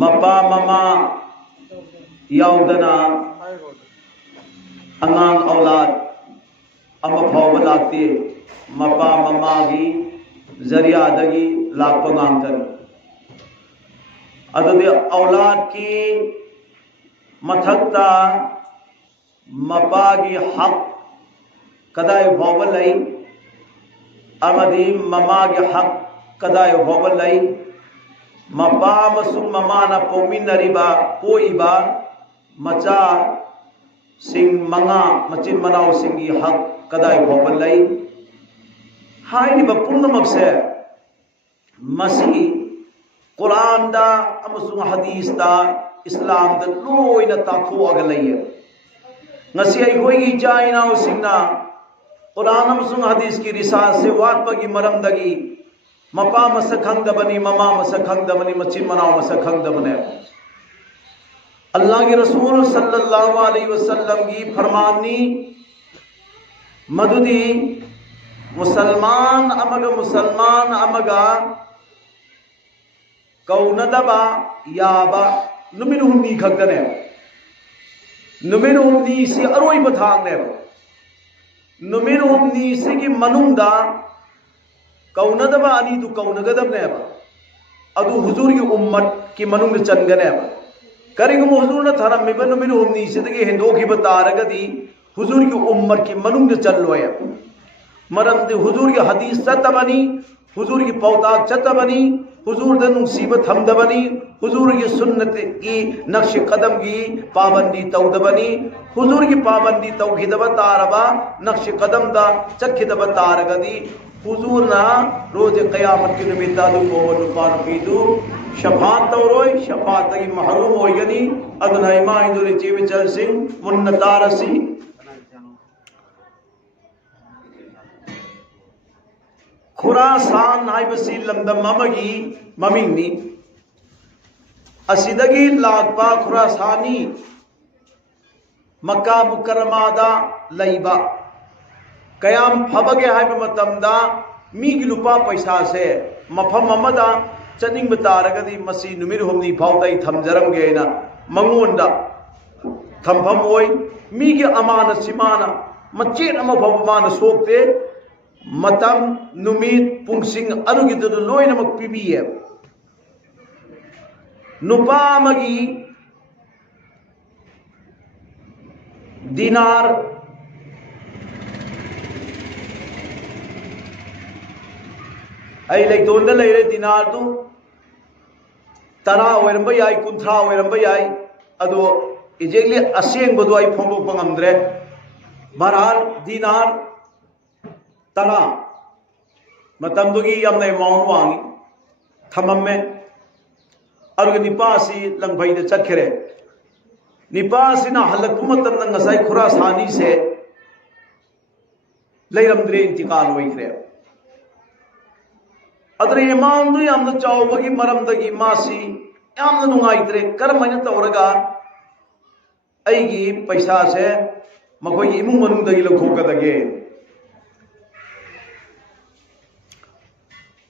Mopa mama याउदना अंगांग औलाद अमा फाव लाते मपा ममा की जरिया दगी लाप गांगतन अदुदे औलाद की मथक्ता मपा की हक कदाई फाव लई अमदी ममा की हक कदाई फाव लई मपा मसुंग ममाना पोमिनरिबा पोइबा मचा सिंह मंगा मचिन मनाव सिंगी हक कदाई फाव लई हाइरिबा पुनमक से मसी कुरान दा अमसुंग हदीस दा इस्लाम दा लोइना ताथोअगा लइए ngasi aigoi gi jaina usingna Quran amsung hadis ki risal se watpagi maramdagi mapa masakhang dabani mama masakhang dabani machin manaw masakhang dabane Allah ke Rasul sallallahu alaihi wasallam ki farmani madudi मुसलमान अमगा कौनदबा याबा नुमिन हुमनी खगने नुमिन हुमनी से अरोई बथांगने नुमिन हुमनी से की मनुंगदा कौनदबा अनी दु कौनगदबने अदु हुजूर की उम्मत की मनुंग चनगने करिंग हुजूर न थरमिबा नुमिन हुमनी से दगे हिंदोखी बतारगदी हुजूर की उम्मत की मनुंग चललोय मरमदे हुजूर की हदीस चतबनी हुजूर की पौताक चतबनी हुजूर द नुसीब थमदबनी हुजूर की सुन्नत की नक्श कदम की पाबंदी तौदबनी हुजूर की पाबंदी तौखिदब तारबा नक्श कदम दा चखिदब तारगदी हुजूर ना रोज क़यामत की निमित्ता दु मोहन पान पीदु शफात तौरोय शफात की महरूम होयगनी अदनैमा इंदुल जीव चल सिंह मुन्नतारसी खुरासान हाइबसी लमदम अमगी ममिंगनी असिदगी लाकपा खुरासानी मक्का मुकर्रमादा लैबा कयाम फबगे हाइब मतमदा मी की लुपा पैसा से मफम अमदा चनिंग बतारगदी मसी नुमिर हुमनी फाउदई थमजरमगेना मंगोंदा थमफम ओय मी की अमानत सिमाना मचेन अम फबमान सोकते मतम नुमित पुंगसिंग अनुगिद लोइनमक पिबिये नुपा मगी दिनार आई लेतोंद लेरे दिनार तु तरा ओइरंबा याई कुंथ्रा ओइरंबा याई अदो इजेगली असेंगबदो आई फोंबोक पंगमद्रे बहरहाल दिनार तरा मतमदुगी यमने माउन वांगी थमम्मे अरुग निपासी लंगभई दे चखरे निपासी ना हलक मतम न ngасai खुरासानी से लेरमद्रे इंतकाल होइखरे अदरे इमाम दु यमन चावबगी मरमदगी मासी यामन नुंगाइत्रे करमैना तौरगा अइगी पैसा से मखोई इमुंग मनुंगदगी लखोकदगे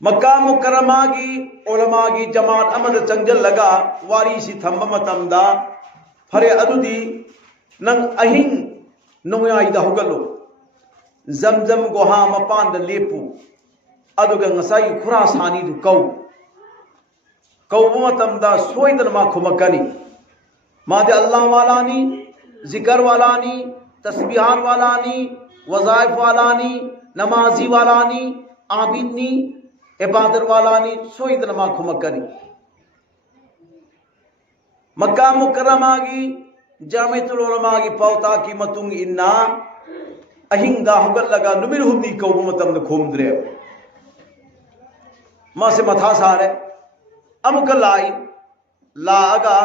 मक्का मुकर्रमा की उलमा की जमात अमद चंगल लगा वारी सी थंब मतमदा फरे अदुदी नंग अहिंग नोयाइदा हुगलो जमजम गोहा मपान द लेपु अदुगा ngасai खुरासानी दु कौ मतमदा सोइदन मा खुमकनी मादे अल्लाह वालानी जिक्र वालानी तस्बीहान वालानी वज़ाइफ वालानी नमाजी वालानी आबिदनी इबादत वालानी सोइदन मा खुमकनी मक्का मुकर्रमा की जामिअतुल उलमा की पौता की मतुंग इन्ना अहिंदा हुगल लगा नुमिर हुमनी कौब मतम न खुमद्रे मा से मथा सारे अमुक लाई लागा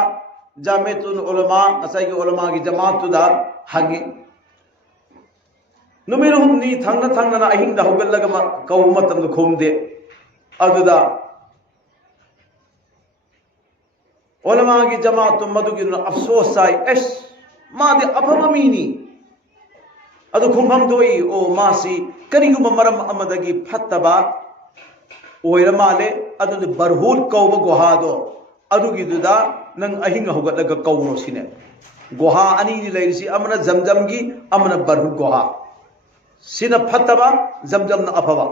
जामिअतुल उलमा असै की उलमा की जमात तुदा हंगे नुमिर हुमनी थंग थंग ना अहिंदा हुगल लगा कौब मतम न खुमदे अदुदा उलमा की जमात मदुगी अफसोस साई एस मादे अफममीनी अदु खुमफम दोई ओ मासी करिगुम मरम अमदगी फत्तबा ओइर माले अदु बरहूल कौब गुहादो अदुगिदुदा नंग अहिंग होगतलगा कौरो सिने गुहा अनि नि लेरिसि अमना जमजम की अमना बरहु गुहा सिना फत्तबा जमजम न अफबा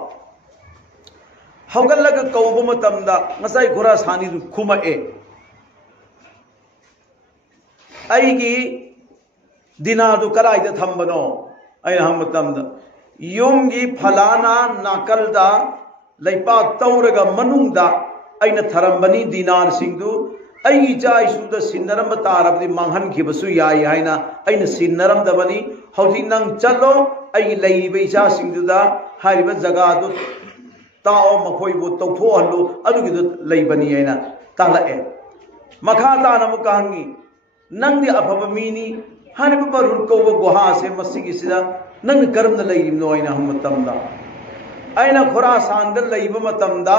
होगतलगा कौबो मतमदा ngasai घोरा सानी दु खुमाए अइगी दिना दु कराइदा थंबनो अइ हम मतमदा योंगी फलाना नाकलदा लैपा तौरगा मनुंगदा अइना थरंबनी दिनार सिंगदु अई इचाइसुदा सिन्नरम तारबदि मांगहनखिबसु याय हाइना अइना सिन्नरमदबनी हौजि नंग चलो अई लैबे इचा सिंगदुदा हारिबा जगादु ताओ मखोइबु तौथोहल्लु अदुगिदु लैबनी हाइना तालाए मखा ताना मुकांगी नंगदि अफब मीनी हारिबा बरुन कौबा गुहा से मसिगिसिदा नंग करमना लैरिमनो आइना हम मतमदा आइना खुरासानदा लैबा मतमदा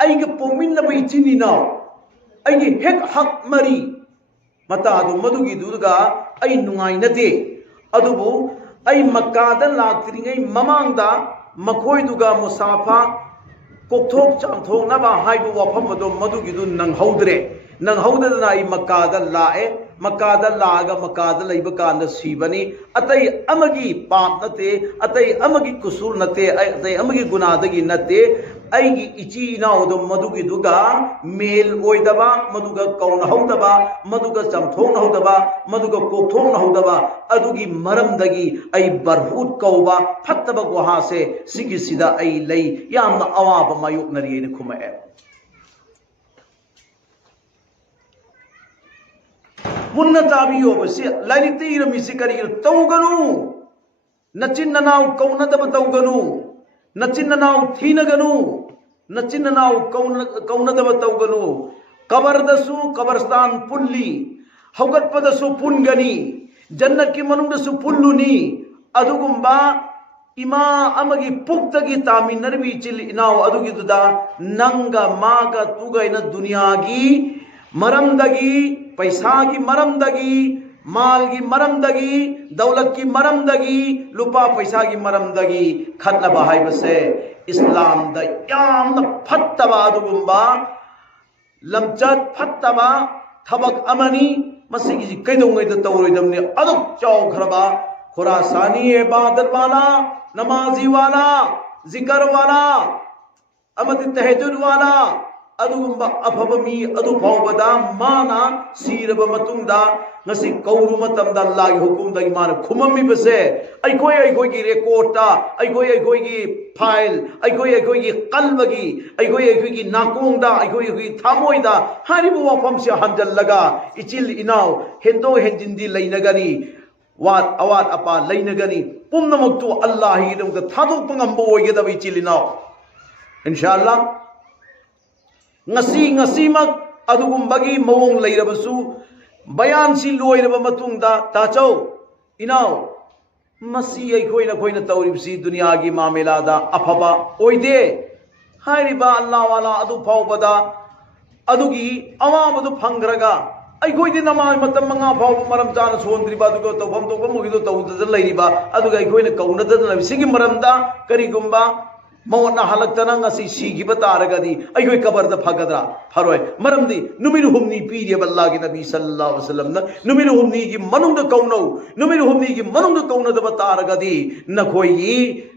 अइगे पोमिन्नबा इचिनिना अइगे हेक हक मरी मतादु मदुगिदुगा अइ नुंगाइनदे अदुबु अइ मक्कादा लाक्त्रिङै ममांगदा मखोइदुगा मुसाफा कोकथोक चांथोंगनाबा हाइबु वफमदो मदुगिदु नंगहौद्रे नंगहौदना अइ मक्कादा लाए मक्कादा लागा मक्कादा लैबा कांदा सीबनी अतै अमगी पाप नते अतै अमगी कुसूर नते अतै अमगी गुनादगी नते अइगी इची इनाउदो मदुगिदुगा मेल ओइदबा मदुगा कौनहौदबा मदुगा चमथोंहौदबा मदुगा कोकथोंहौदबा अदुगी मरमदगी अइ बरहुत कौबा फत्तबा गुहा से सिगिसिदा अइ लई यामना अवाबा मायुकनरियेन खुमाए मुन्ना ताबियो बसे लाइरिते इरमिसे करी तौगनु नचिन ननाउ कौनदब तौगनु नचिन ननाउ थीनगनु नचिन ननाउ कौनदब तौगनु कबरदसु कबरस्तान पुल्ली हौगतपदसु पुनगनी जन्नत की मनुंगदसु पुल्लुनी अदुगुंबा इमा अमगी पुक्तगी तामिनरबी चिल इनाउ अदुगिदुदा नंगा मागा तुगैना दुनियागी मरमदगी पैसा की मरमदगी माल की मरमदगी दौलत की मरमदगी लुपा पैसा की मरमदगी खतनबा हाइबसे इस्लाम द यामना फत्तबा अदुगुंबा लमचत फत्तबा थबक अमनी मसिगी कैदोंगैद तौरोइदमने अदुक चौखरबा खुरासानी इबादत वाला नमाजी वाला जिक्र वाला अमदि तहज्जुद वाला अदुगुंबा अफबमी अदु फावबदा माना सीरबा मतुंगदा ngasi कौरु मतमदा अल्लाह की हुकुम दा ईमान खुममी बसे अइखोय की रेकॉर्डा अइखोय की फाइल अइखोय की कल्बगी अइखोय की नाकोंगदा अइखोय थामोइदा हारिबु वफम से हंजल लगा इचिल इनाव हेंदो हेंजिंदी लैनगनी वात अवात अपा लैनगनी पुमनमक्तु अल्लाह ही दम थादोक पंगम ओइगेदा इचिल इनाव इंशाअल्लाह ngasi adugumbagi mawong lairabasu bayan si loiraba matungda tachau inaw masi aikoina tauribsi dunya gi mamelada afaba oide hairiba allah wala adu faubada adugi awabadu phangraga aikoide nama matam manga fauba maram jana sondriba adugo tawam to mugido tawda lairiba aduga aikoina kaunada labisigi maramda karigumba मौना हलक्तना ngasi सिगिबा तारगदी अइखोय Kabarda फगदरा फरोय मरमदी नुमिरु हुमनी पीरिय अल्लाह की नबी सल्लल्लाहु अलैहि वसल्लम न नुमिरु हुमनी की मनुंग कौनो नुमिरु हुमनी की मनुंग कौनो द तारगदी नखोयी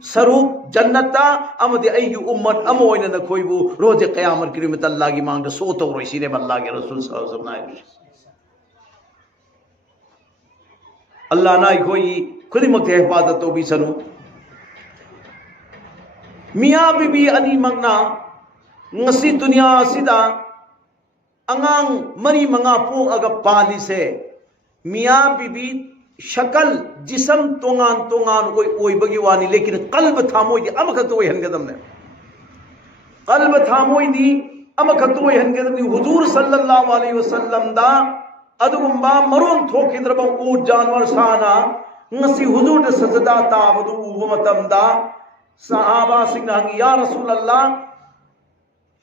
सरूप जन्नता अमदि अयु उम्मत अमोयन नखोयबु रोजे क़यामत की रिमत अल्लाह की मांग सो तो रोइसी रे अल्लाह के रसूल सल्लल्लाहु अलैहि वसल्लम अल्लाह ना अइखोयी खुदी मक्ते हिफाजत तो भी सनु मिया बीबी अनी मंगना ngasi दुनिया सिदा अंगांग मरी मंगा पोंग अगा पाली से मिया बीबी शकल जिसम तोंगान तोंगान ओई बगी वानी लेकिन कल्ब थामोई दी अमखत ओई हनगदम ने कल्ब थामोई दी अमखत ओई हनगदम नी हुजूर सल्लल्लाहु अलैहि वसल्लम दा अदुगुंबा मरोन थोखिद्रब ऊ जानवर साना ngasi हुजूर दे सजदा ताबदु ऊ मतम दा साहबा सिंह हंगी या रसूल अल्लाह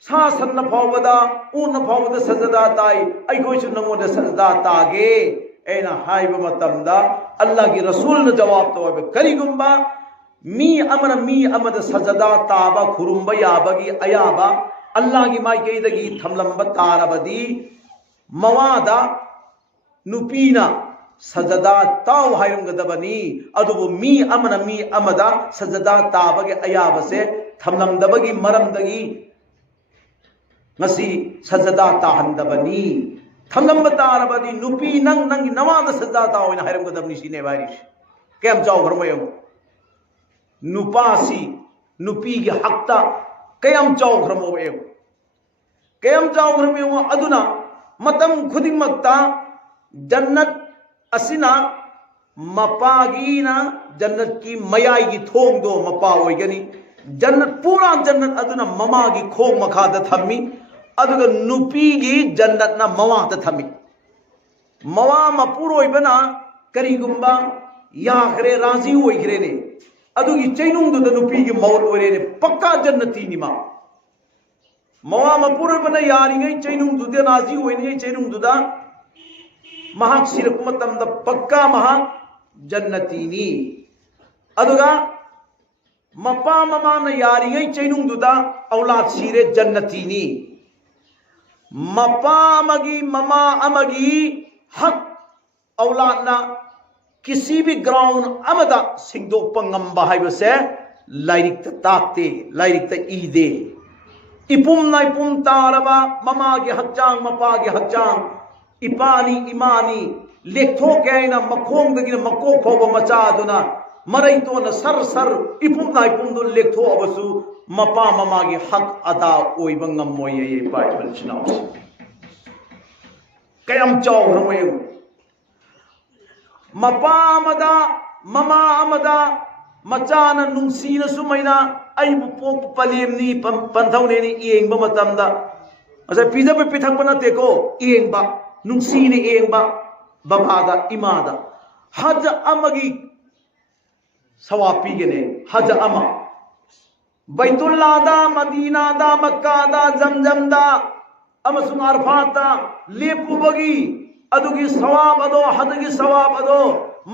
सा सन्न फावदा ऊन फावदा सजदा ताई अइखोइसु नंगोदा सजदा तागे एना हाइब मतमदा अल्लाह की रसूल ने जवाब तो करिगुंबा मी अमद सजदा ताबा खुरुंबा याबगी अयाबा अल्लाह की माइकेदगी थमलंब तारबदी मवादा नुपीना सजदा ताव हायरमगदबनी अदुबु मी अमना मी अमदा सजदा ताबगे अयाबसे थमलमदबगी मरमदगी ngasi सजदा ताहंदबनी थमलम तारबदी नुपी नंग नंगी नवादा सजदा तावना हायरमगदबनी सिने बारिश केम जाव भरमयम नुपासी नुपी गे हक्ता कयम जाव भरमयम कयम जाव भरमयम अदुना मतम खुदिमक्ता जन्नत असिना मपागीना जन्नत की मयाई की थोंग दो मपा होइगनी जन्नत पूरा जन्नत अदुना ममा की खोंग मखादा थम्मी अदुगा नुपी की जन्नत ना मवा ता थम्मी मवा मपुरो इबना करीगुंबा याखरे राजी होइगरे ने अदुगी चैनुंग दो नुपी की मौल ओरे ने पक्का जन्नती निमा मवा मपुरो इबना यारी गई चैनुंग दुदे राजी होइने चैनुंग दुदा महाक सिरकुमतम द पक्का महाक जन्नतीनी अदुगा मपा ममा न यारिंगै चैनुंग दुदा औलाद सिरे जन्नतीनी मपा अमगी ममा अमगी हक औलाद ना किसी भी ग्राउंड अमदा सिंगदोक ngamba haibase लाइरिक ताकते लाइरिक ईदे इपुम ना इपुम तारबा ममा के हकचांग मपा के हकचांग इपानी इमानी लेखो क्या मखोंग मको खोब मचादुना मरई तो न सर सर इपुम ना इपुम दो लेखो अबसु मपा ममा की हक अदा ओइबं ngमोय ये बाइबल चनाव कयम चाव रमय मपा अमदा ममा अमदा मचान नुंसीन सुमैना अइबु पोक पलेमनी पंथौने नि येंगबा मतमदा असा पिजब पिथंग बनतेको येंगबा नुंसीने येंगबा बाबादा इमादा हज अमगी सवापीगने हज अमा बैतुल्लादा मदीनादा मक्कादा जमजमदा अमसुंग अरफाता लेपुबगी अदुगी सवाब अदो हदगी सवाब अदो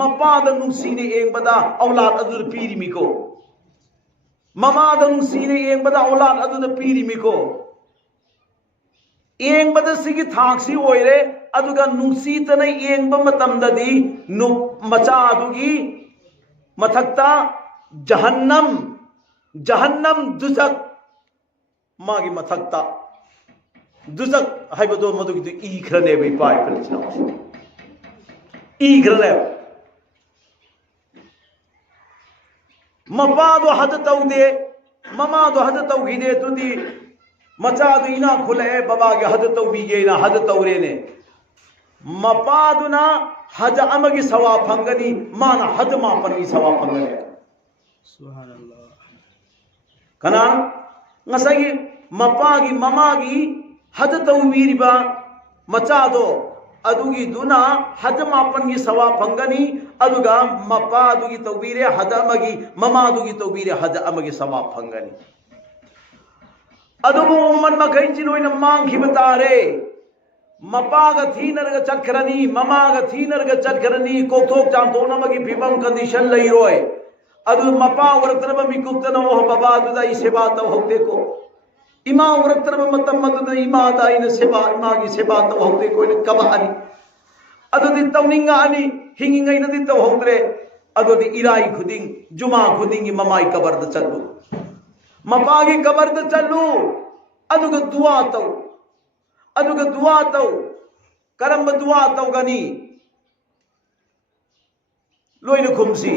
मपादा नुंसीने येंगबदा औलाद अदु पीरिमिको ममादा नुंसीने येंगबदा औलाद अदु पीरिमिको येंगबदा सिगी थाक्सी ओइरे अदुगा नुंसीतना येंगबा मतमददी नु मचा अदुगी मथक्ता जहन्नम जहन्नम दुजक मागी मथक्ता दुजक हाइबदो मदुगी इख्रने बे पाइ पलचना इख्रने मपादो हद तौदे ममादो हद तौगिदे तुदी मचादो इना खुले बाबा के हद तौबीगे ना हद तौरेने मपादुना हज अमगी सवा फंगनी माना हज मापन की सवा फंगने सुभानअल्लाह कना ngसागी मपागी ममागी हज तौबीरिबा मचादो अदुगी दुना हज मापन की सवा फंगनी अदुगा मपादुगी तौबीरे हज अमगी ममादुगी तौबीरे हज अमगी सवा फंगनी अदुबु उम्मत मखैची लोइना मांगखिबा तारे मपागा थीनरगा चटखरनी ममागा थीनरगा चटखरनी कोथोक चांतोनमगी फिबम कंडीशन लइरोय अदु मपा वरतरब मिकुप्तन वो बाबा दुदा सेवा तव होते को इमा वरतरब मतम मदुदा इमा दाइन सेवा इमा की सेवा तव होते को ने कबानी अदु दि तवनिंगा अनि हिंगिंgai नदि तव होतरे अदु दि इराई खुदिंग जुमा खुदिंग की ममाई कबर द चलु मपा की कबर द चलु अदुगा दुआ तव अदुगा दुआ तव करम दुआ तव गनी लोइन खुमसी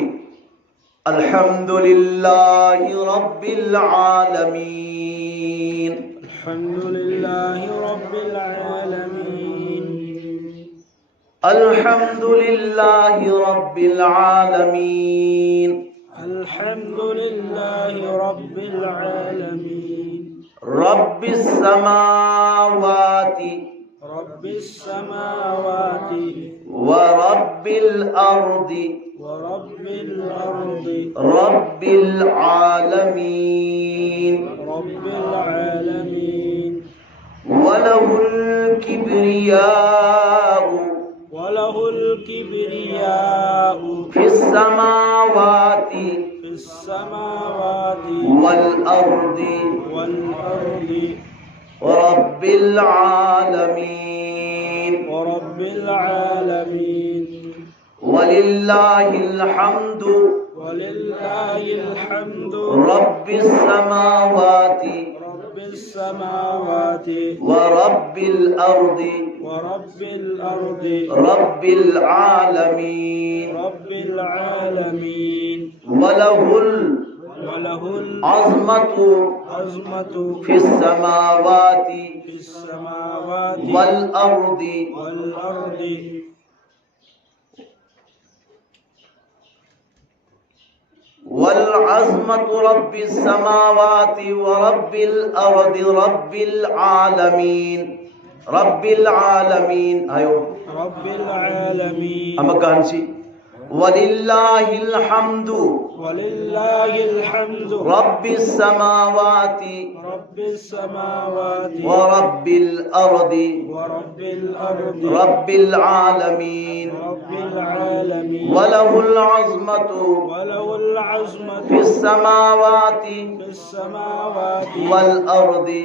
अल्हम्दुलिल्लाहि रब्बिल आलमीन अल्हम्दुलिल्लाहि रब्बिल आलमीन अल्हम्दुलिल्लाहि रब्बिल आलमीन अल्हम्दुलिल्लाहि रब्बिल आलमीन रब्बिस समावाति व रब्बिल अर्दि रब्बिल आलमीन वलहुल किब्रियाउ फिस समावाति वल अर्दि रब्बिल आलमीन रब्बिल आलमीन। वलिल्लाहिल हम्दु वलिल्लाहिल हम्दु रब्बिस समावाति रब्बिस समावाति व रब्बिल अर्दि रब्बिल आलमीन वलहुल अज़मतु फिस समावाति वल अर्दि वल अज़मतु रब्बिस समावाति व रब्बिल अर्दि रब्बिल आलमीन आयो रब्बिल आलमीन। अमकांसी वलिल्लाहिल हम्दु रब्बिस समावाति व रब्बिल अर्दि रब्बिल आलमीन वलहुल अज़मतु फिस समावाति वल अर्दि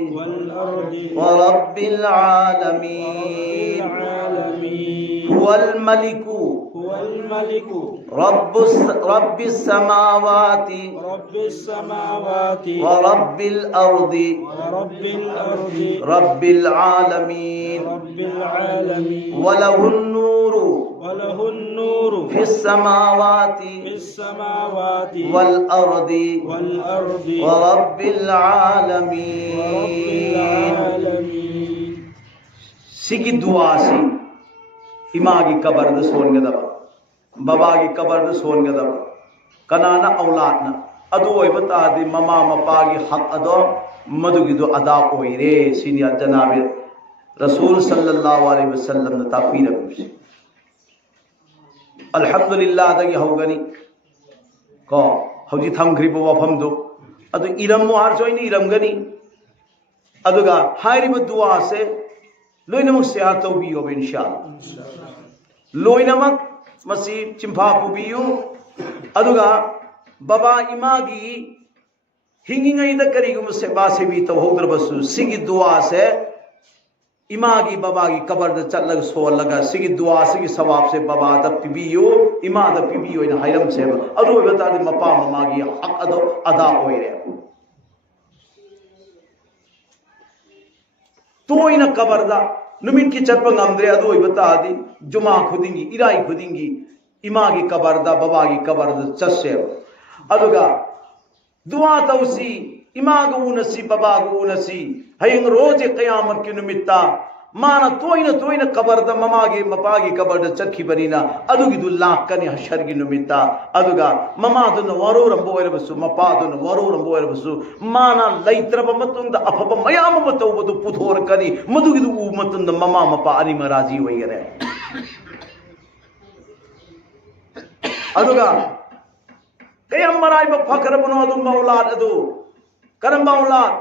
व रब्बिल आलमीन हुवल मलिकु रब्बिस समावाति व रब्बिल अर्दि रब्बिल आलमीन वलहुन नूरु फिस समावाति वल अर्दि व रब्बिल आलमीन। सिगी दुआ सी इमा की कबर द सोनगदब बाबा की कबर द सोनगदब कनाना औलादना अदु ओइबा तादि ममा मपा की हक अदो मदुगिदो अदा ओइरे सिनिया जनाब रसूल सल्लल्लाहु अलैहि वसल्लम न ताफीरबि अल्हम्दुलिल्लाह दगी हौगनी को हौजी थमग्रिबो वफमदो अदु इरमो हारजोइनी इरमगनी अदुगा हाइरिबो दुआ से लोइनमक सेहा तौबियो इंशाअल्लाह लोइनमक मसी चिंफा पुबियो अदुगा बाबा इमागी हिंगिंगैदा करिगुम सेबा सेबी तौहौद्रबसु सिगी दुआ से इमागी बाबागी कबर द चलग सोलगा सिगी दुआ सिगी सवाब से बाबा द पिबियो इमा द पिबियो इन हाइरम सेब अदु बेतादि मपा ममागी हक अदो अदा ओइरे तोइना कबर दा नुमित की चटप नमद्रे अदु ओइबतादि जुमा खुदिंगी इराई खुदिंगी इमा की कबर दा बाबा की कबर दा चसे अदुगा दुआ तौसी इमा गु उनसी बाबा गु उनसी हयंग रोज क़यामत की नुमित्ता माना तोइना कबर दा ममा की मपा की कबर दा चखी बनीना अदुगी दु लाकनी हशर की नुमित्ता अदुगा ममा दु वरो रंबो ओइरबसु मपा दु वरो रंबो ओइरबसु माना लैत्रब मतुंग दा अफब मयाम मतौबदु पुथोर कनी मदुगी दु मतुंग दा ममा मपा अनि मराजी होइगरे अदुगा कयम मराइब फखरबनो अदु मौलाद अदु करम मौलाद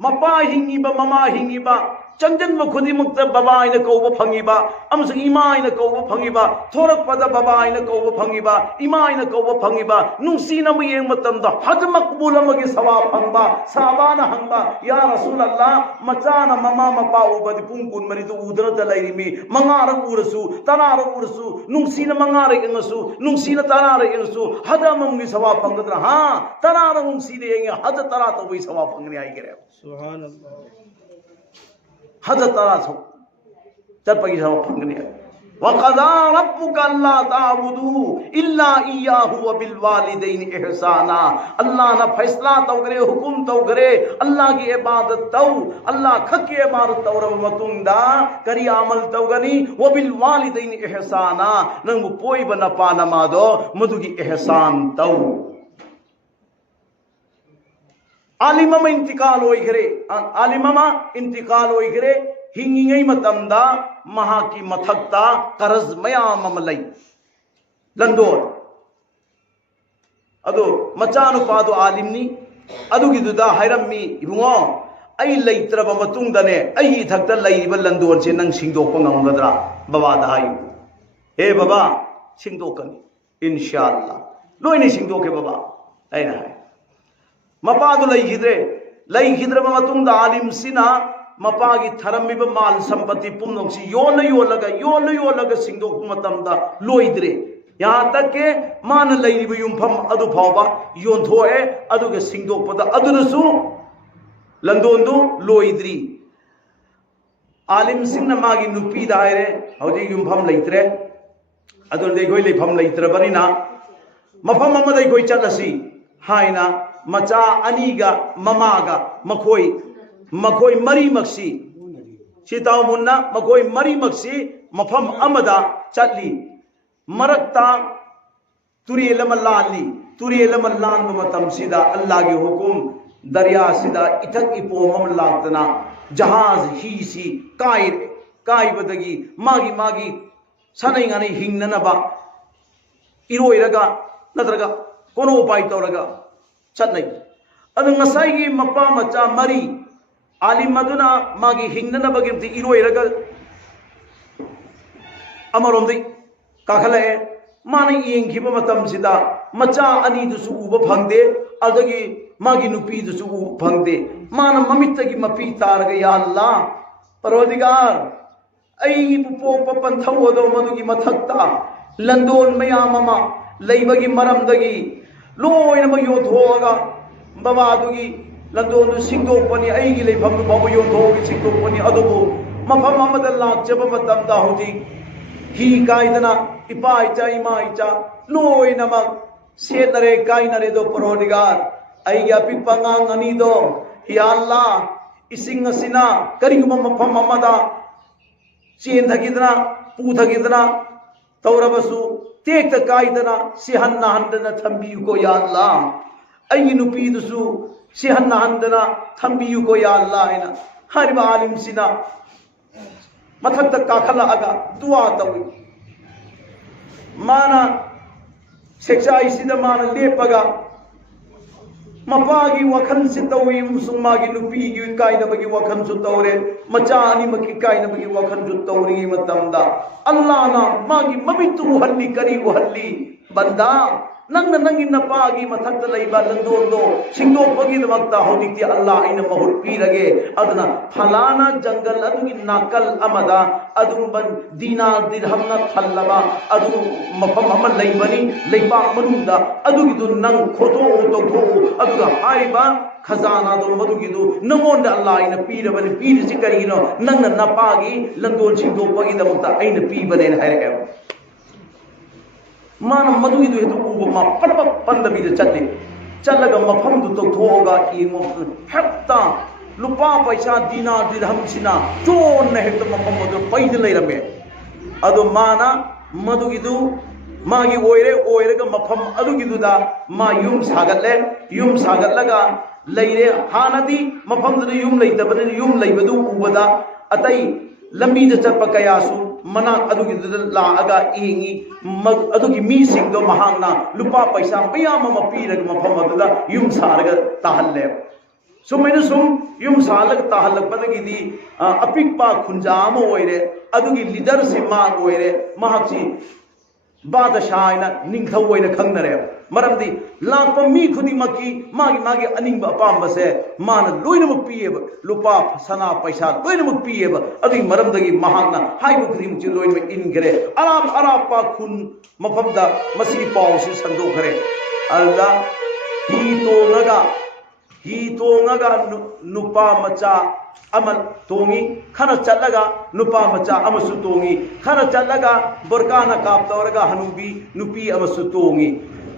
मपा हिंगीबा ममा हिंगीबा चंदन खुदिमुक्त बाबा आइना कौब फंगीबा अमस इमा आइना कौब फंगीबा थोरक पद बाबा आइना कौब फंगीबा इमा आइना कौब फंगीबा नुंसीना मु येंग मतमदा हज मकबूल अमगी सवाब फंगबा साबाना हंगबा या रसूल अल्लाह मचाना ममा मपा उबदि पुंग कुन मरिदु उदरत लैरिमी मंगार उरसु तनार उरसु नुंसीना मंगार इंगसु नुंसीना तनार इंगसु हज ममगी सवाब फंगदरा हां तनार नुंसीने येंगे हज तरा तो वही सवाब फंगने आई करे सुभान अल्लाह हज तरा सो चपगी सवाब फंगने वक़दा रब्बुका अल्ला ताबुदू इल्ला इय्याहु व बिल वालिदैन इहसाना अल्लाह ना फैसला तो करे हुकुम तो करे अल्लाह की इबादत तो अल्लाह खकी इबादत तो रब मतुंदा करी अमल तो गनी व बिल वालिदैन इहसाना नंग पोई बना पाना मादो मधुगी एहसान तो आलिममा इंतकाल होइगरे आलिममा इंतकाल होइगरे हिंगिंगै मतमदा महा की मथक्ता करज मयाम अमलै लंदोर अदो मचानु पादो आलिमनी अदुगिदुदा हायरम्मी इबुंगो आई लैत्रब मतुंगदने आई थक्ता लैरिब लंदोर से नंग सिंगदोक ngamgadra बाबा दा हायु हे बाबा सिंगदोकनी इंशाअल्लाह लोइने सिंगदोके बाबा ऐना हाय मपादु लैगिद्रे आलिम सिना mapagi tharamiba mal sampati pumnongsi yola yolaga singdok matamda loidre ya take mana leiriba yumpham adu phawba yonthoe aduga singdokpada adunasu landondu loidri alim singna magi nupi daire hauji yumpham leitre adun dei goi lepham leitra barina mafam amadai goi chalasi haina macha aniga mamaga makoi mari maksi sitaw munna makoi mari maksi mafam amada chatli marakta turiyelama lan matam sida Allah gi hukum darya sida ithak ipomam lagtana jahaz hi si kai badagi magi sanai ngani hingnana ba iroiraga natraga kono upai tawraga chatnai adu ngasai gi mapa macha mari alim maduna magi hingnana bagimti iroiraga amaromdi kakhala mana yengkhiba matam sida macha ani dusu uba phangde adagi magi nupi dusu uba phangde mana mamittagi mapi targa ya Allah parodigar ai pupo papan thawodo madugi mathakta landon mayam ama leibagi maramdagi loina ma yothoga baba dugi landon du singdokpani aigi leifam du baba yothogi singdokpani adubu mafam amada lakchaba matamda hodi hi kaidana ipa icha ima icha loina ma setare kainare do parodigar ai ya pipangang ani do ya Allah ising asina kariguma mafam amada chen thagidna pu thagidna taurabasu tek ta kaidana sihanna handana thambiyu ko ya Allah ai nupi dusu sihanna handana thambiyu ko ya Allah ina hariba alim sina mathakta kakhala aga dua tawi mana seksha isida mana lepaga mapagi wakhan se tawi musumagi nupi gi kaina bagi wakhan su tawre macha ani maki kaina bagi wakhan su tawri matamda Allah na magi mamitu halli kari halli banda nangna nangin na pagi mathakta leiba landondo singdo pagi damakta hodikti Allah ina mahur pirage aduna phalana jangal adugi nakal amada adumban dina dirhamna thallaba adu mafam amal leibani leiba manunda adugi du nang khoto to aduga haiba khazana do madugi du namonda Allah ina pirabani pirisi karino nangna napagi landon singdo pagi damakta aina pibane hairege mana madugi du hetu uba ma patpat pandabi de chatlaga mafam du to thoga ingo hatta lupa paisa dina dirham sina chon na hekta mafam du paid leirame adu mana madugi du magi oire ga mafam adugi du da ma yum sagallaga leire hanadi mafam du yum leitabani yum leibadu ubada atai lambi de chappa kayasu mana adugi la aga ingi adugi mi sing do mahangna lupa paisa payam ma piraga mafam aduda yum saraga tahalle sumaina sum yum salaga tahalak padagi di apikpa khunjama oire adugi leadership ma oire mahakchi badashaina ningthau oina khangnare maramdi lakpa mi khudi magi aningba apamba se mana loina mu piyeba lupa sana paisa loina mu piyeba adi maramdagi mahagna haibu khudi mu chi loina ingre arab pa khun mafamda masi paw si sando khare alda hi to naga nupa macha amal tongi khana chalaga nupa macha amasu tongi khana chalaga borkana kap tawraga hanubi nupi amasu tongi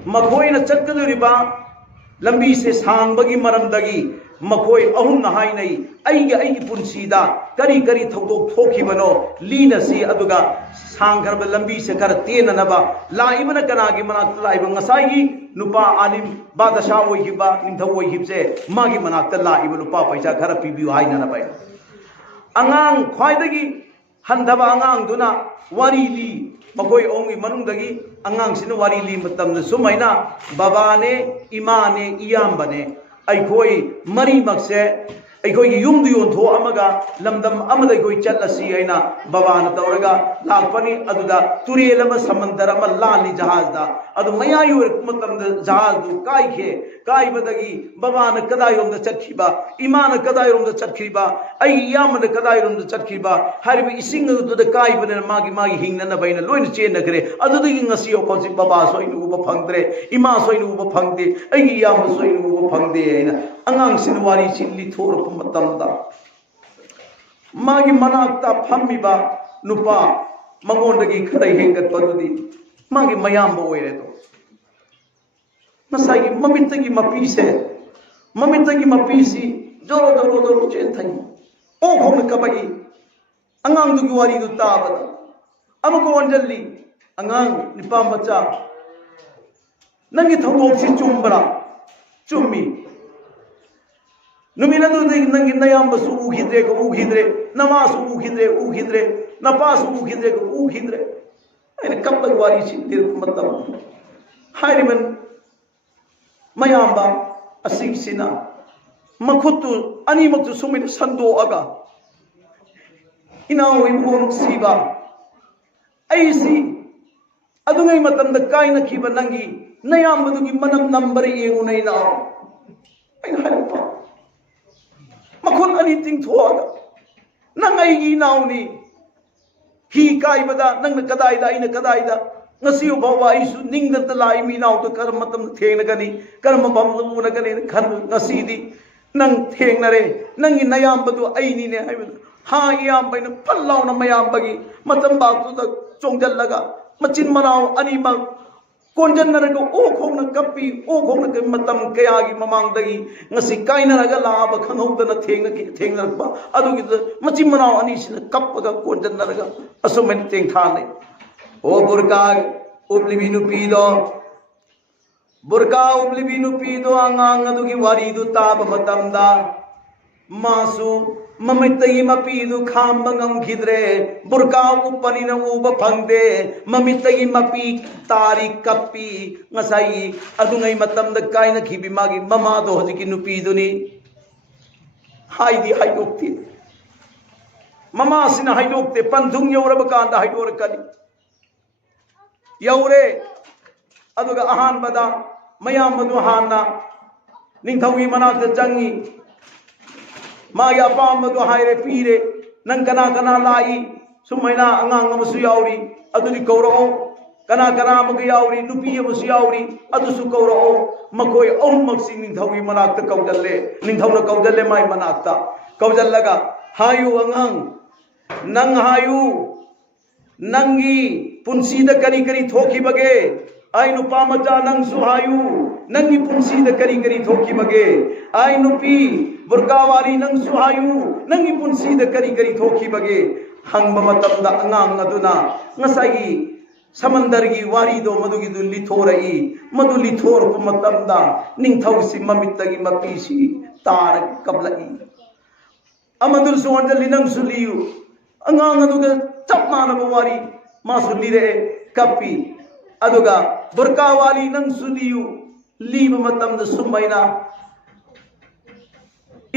makoina chatkaduriba lambi se sangbagi maramdagi makoi ahum na hainai aigi punsida kari thodok thokibano lina si aduga sangharba lambi se kar tena naba laibana kanagi manakta laiba ngasai nupa alim badasha oihiba nimthau oihibse magi manakta laiba nupa paisa khara pibiu haina na bai angang khwaidagi handaba angang duna wari li makoi ongi manungdagi angang sina wari li matamna sumaina babane imane iyambane aikoi mari makse ꯑꯩꯈꯣꯏꯒꯤ ꯌꯨꯝꯗꯨ ꯌꯣꯟꯊꯣꯛꯑꯝꯃꯒ ꯂꯝꯗꯝ ꯑꯃꯗ ꯑꯩꯈꯣꯏ ꯆꯠꯂꯁꯤ ꯍꯥꯏꯅ ꯕꯕꯥꯅ ꯇꯧꯔꯒ ꯂꯥꯛꯄꯅꯤ ꯑꯗꯨꯗ ꯇꯨꯔꯦꯜ ꯑꯃ ꯁꯃꯟꯗꯔ ꯑꯃ ꯂꯥꯜꯂꯤ ꯖꯍꯥꯖꯗ ꯑꯗꯨ ꯃꯌꯥꯏ ꯑꯣꯏꯔꯛꯄ ꯃꯇꯝꯗ ꯖꯍꯥꯖꯗꯨ ꯀꯥꯏꯈꯤ ꯀꯥꯏꯕꯗꯒꯤ ꯕꯕꯥꯅ ꯀꯗꯥꯏꯔꯣꯝꯗ ꯆꯠꯈꯤꯕ ꯏꯃꯥꯅ ꯀꯗꯥꯏꯔꯣꯝꯗ ꯆꯠꯈꯤꯕ ꯑꯩꯒꯤ ꯏꯌꯥꯝꯕꯅ ꯀꯗꯥꯏꯔꯣꯝꯗ ꯆꯠꯈꯤꯕ ꯍꯥꯏꯔꯤꯕ ꯏꯁꯤꯡ ꯑꯗꯨꯗ ꯀꯥꯏꯕꯅꯤꯅ ꯃꯥꯒꯤ ꯍꯤꯡꯅꯅꯕ ꯑꯩꯅ ꯂꯣꯏꯅ ꯆꯦꯟꯅꯈ꯭ꯔꯦ ꯑꯗꯨꯗꯒꯤ ꯉꯁꯤ ꯍꯧꯖꯤꯛ ꯕꯕꯥꯁꯨ ꯑꯩꯅ ꯎꯕ ꯐꯪꯗ꯭ꯔꯦ ꯏꯃꯥꯁꯨ ꯑꯩꯅ ꯎꯕ ꯐꯪꯗꯦ ꯑꯩꯒꯤ ꯏꯌꯥꯝꯕꯁꯨ ꯑꯩꯅ ꯎꯕ ꯐꯪꯗꯦ ꯑꯩꯅ ꯑꯉꯥꯡꯁꯤꯅ ꯋꯥꯔꯤꯁꯤ ꯂꯤꯊꯣꯔꯛꯄ ꯃꯇꯝꯗ ꯃꯥꯒꯤ ꯃꯅꯥꯛꯇ ꯐꯝꯃꯤꯕ ꯅꯨꯄꯥ ꯃꯉꯣꯟꯗꯒꯤ ꯈꯔ ꯍꯦꯟꯒꯠꯄꯗꯨꯗꯤ ꯃꯥꯒꯤ ꯃꯌꯥꯝꯕ ꯑꯣꯏꯔꯦꯗꯣ ꯉꯁꯥꯏꯒꯤ ꯃꯃꯤꯠꯇꯒꯤ ꯃꯄꯤꯁꯤ ꯖꯣꯔꯣ ꯖꯣꯔꯣ ꯖꯣꯔꯣ ꯆꯦꯟꯊꯩ ꯑꯣ ꯈꯣꯡꯅ ꯀꯞꯄꯛꯏ ꯑꯉꯥꯡꯗꯨꯒꯤ ꯋꯥꯔꯤꯗꯨ ꯇꯥꯕꯗ ꯑꯃꯨꯛꯀ ꯑꯣꯟꯖꯜꯂꯤ ꯑꯉꯥꯡ ꯅꯤꯄꯥ ꯃꯆꯥ ꯅꯪꯒꯤ ꯊꯧꯗꯣꯛꯁꯤ ꯆꯨꯝꯕ꯭ꯔꯥ ꯆꯨꯝꯃꯤ ꯅꯨꯃꯤꯠ ꯑꯗꯨꯗꯒꯤ ꯅꯪꯒꯤ ꯅꯌꯥꯝꯕꯁꯨ ꯎꯈꯤꯗ꯭ꯔꯦ ꯅꯃꯥꯁꯨ ꯎꯈꯤꯗ꯭ꯔꯦ ꯅꯄꯥꯁꯨ ꯎꯈꯤꯗ꯭ꯔꯦ ꯑꯩꯅ ꯀꯞꯄꯒꯤ ꯋꯥꯔꯤꯁꯤ ꯂꯤꯔꯛꯄ ꯃꯇꯝ ꯍꯥꯏꯔꯤꯕ ꯃꯌꯥꯝꯕ ꯑꯁꯤꯁꯤꯅ ꯃꯈꯨꯠꯇꯨ ꯑꯅꯤꯃꯛꯇꯨ ꯁꯨꯃꯥꯏꯅ ꯁꯟꯗꯣꯛꯑꯒ ꯏꯅꯥꯎ ꯏꯕꯨꯡꯉꯣ ꯅꯨꯡꯁꯤꯕ ꯑꯩꯁꯤ ꯑꯗꯨꯉꯩ ꯃꯇꯝꯗ ꯀꯥꯏꯅꯈꯤꯕ ꯅꯪꯒꯤ ꯅꯌꯥꯝꯕꯗꯨꯒꯤ ꯃꯅꯝ ꯅꯝꯕꯔ ꯌꯦꯡꯉꯨꯅ ꯏꯅꯥꯎ ꯑꯩꯅ ꯍꯥꯏꯔꯛꯄ ꯃꯈꯨꯠ ꯑꯅꯤ ꯇꯤꯡꯊꯣꯛꯑꯒ ꯅꯪ ꯑꯩꯒꯤ ꯏꯅꯥꯎꯅꯤ ꯍꯤ ꯀꯥꯏꯕꯗ ꯅꯪꯅ ꯀꯗꯥꯏꯗ ꯑꯩꯅ ꯀꯗꯥꯏꯗ ngasi ubawa isu ningdanta lai mi naw to karam matam thengna gani karam bam una gani khan ngasi di nang thengnare nangi nayam badu aini ne hai ha yam baina pallaw na mayam bagi matam ba tu da chongjal laga machin manaw ani ma konjan naraga o khongna kappi o khongna matam kaya gi mamang dagi ngasi kaina raga la ba khangau da thengna ba adu gi machin manaw ani sin kappaga konjan naraga asumen teng thane o burka ublibinu pido burka ublibinu pido angang adugi waridu taba matamda masu mamitai mapidu khamba ngamkhidre burka upani na uba phangde mamitai mapi tari kappi ngasai adungai matamda kaina khibi magi mama do hojiki nupidu ni haidi haidokti mama sina haidokte pandung yoraba kanda haidorakani yaure aduga ahan bada mayam madu hanna ningthawi manakta changi maya pam madu haire pire nang kana kana lai sumaina angang amasu yauri aduni kauro kana kana mag yauri nupi amasu yauri adusu kauro makoi maksing ningthawi manakta kaudalle ningthawna kaudalle mai manakta kaudallaga hayu angang nang hayu nangi punsida kari kari thoki bage ai nupa macha nang suhayu nangi punsida kari kari thoki bage ai nupi burkawari nang suhayu nangi punsida kari kari thoki bage hangba matamda angang aduna ngasai samandargi wari do madugi du lithorai madu lithor ko matamda ningthausi mamittagi mapisi tar kablai amadul suwanjali nang suliyu angang aduga chapmana wari masulire kapi aduga burkawali nang suliyu liba matamda sumaina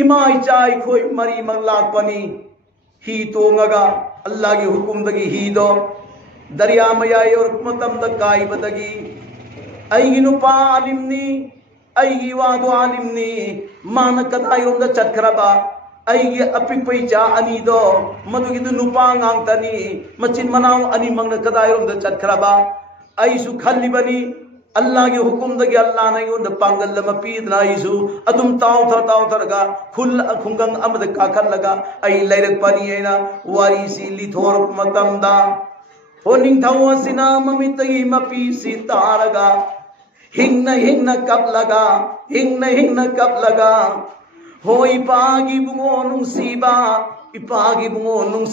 imai chai khoi mari maglakpani hi tongaga allah gi hukum dagi hi do darya mayai or matamda kai badagi ai nupa alimni ai wadu alimni mana kadai ronda chatkraba ai apikpai cha ani do madugi du nupa ngang tani machin manaw ani mangna kadai ronda chatkraba ai su khalli bani allah ge hukum dagi allah na yond pangal lama pidna isu adum taw tharga khul khungang amad ka khallaga ai lairak pani ena wari si lithor matamda honing thawasina mamitai mapi si taraga hingna kap laga hoi pagi bungo nung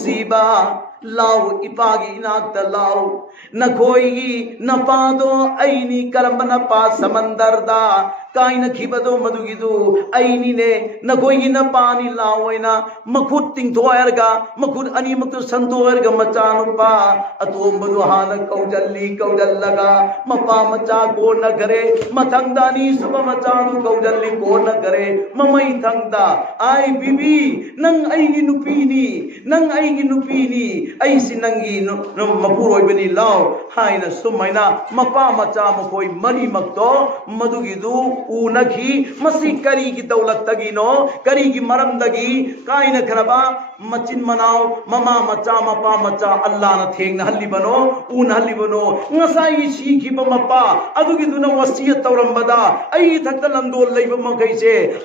siba lau ipagi inakta lau nakoi napado aini karambana pa samandarda कायना खिबदो मदुगिदु आइनिने नखोइगी नपानी लावैना मखुत तिंथोयरगा मखुत अनिमक्तु संतोयरगा मचा नुपा अतोंबदु हाना कौजल्ली कौजल्लगा मपा मचा को नगरे मथंगदानी सुब मचानु कौजल्ली को नगरे ममई थंगदा आई बीबी नंग आइगी नुपीनी नंग आइगी नुपीनी आइसी नंगी मपुरोइबनी लाव हाइना सुमाइना मपा मचा मखोई मरी मक्तो मदुगिदु उनखी मसी करी की दौलत तगिनो करी की मरम दगी कायना खरबा मचिन मनाव ममा मचा मपा मचा अल्लाह न थेंग हल्ली बनो उन हल्ली बनो ngасai si ki ba mapa adugi duna wasiyat tawrambada ai thakta landol leiba makai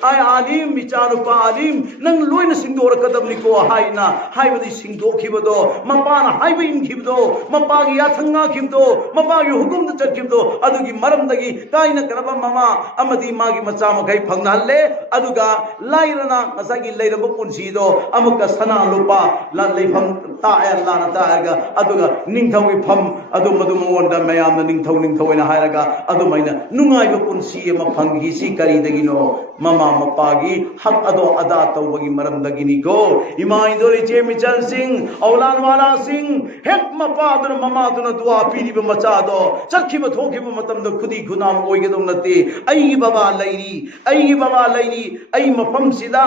ai alim bicharu pa alim nang loina singdor kadam ni ko haina haibadi singdo khibado mapa na haibain khibdo mapa gi yathanga khibdo mapa gi hukum da chakibdo adugi maram dagi kaina karaba mama amadi magi macha magai phangnalle aduga lairana ngasagi leiraba punsi do amuka sana lupa la leifam ta Allah na ta ga aduga ningthawi pham adu madu monda mayam na ningthau ina hairaga adu maina nungai ba punsi ma phanggi si kari dagino mama mapagi hak ado ada tawbagi maram dagini ko ima indori che michal singh aulan wala singh hek mapa adu mama adu dua piri ba macha do chakhi ba thoki ba matam da khudi khunam oige dom nate ai baba lairi ai mafam sida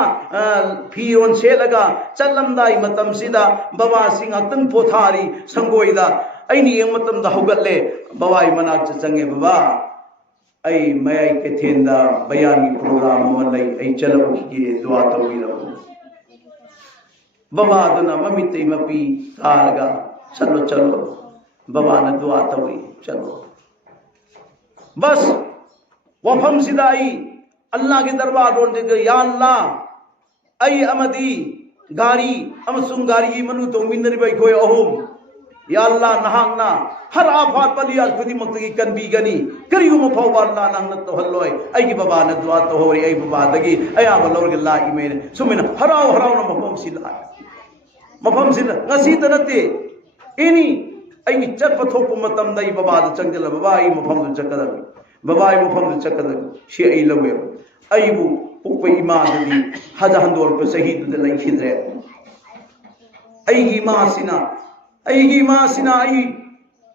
phiron selaga chalamdai matam sida baba singh atang pothari sangoida aini yang matam da hogatle bawai manak change baba ai mayai ke thenda bayani program malai ai chalo ki dua tawira baba duna mamite mapi targa chalo baba na dua tawi chalo bas wafam sidai Allah ke darbar ron de ya Allah ai amadi gari amasung gari manu to minri bai koi ahum Ya Allah nahangna har afat paliyal khudi maktagi kan bigani kariyum phawbar la nahna to halloi ai gi baba na dua to hori ai baba dagi aya ba lawr gi la email sumina harau na mafam sila ngasi tanate ini ai chat pathok matam dai baba da changjala baba ai mafam da chakada baba ai mafam da chakada shi ai lawe ai bu pukpai ima dadi haja handor pe shahid da lai khidre ai gi ma sina aigi ma sina ai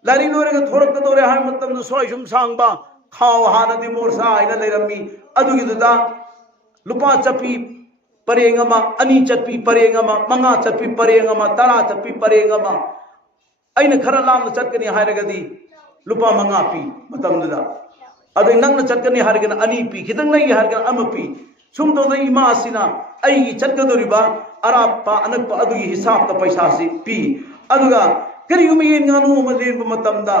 lari lore ga thorak ka dore ha matam no soi sum sangba khaw hana di morsa ina leirami adugi duda lupa chapi parengama ani chapi parengama manga chapi parengama tara chapi parengama aina khara lam chatkani hairagadi lupa manga pi matam duda adu nangna chatkani hargan ani pi khidang nai hargan amapi sum do dai ma sina ai chatkadoriba arapa anakpa adugi hisab ta paisa si pi aduga kariyum yen nganu maden matamda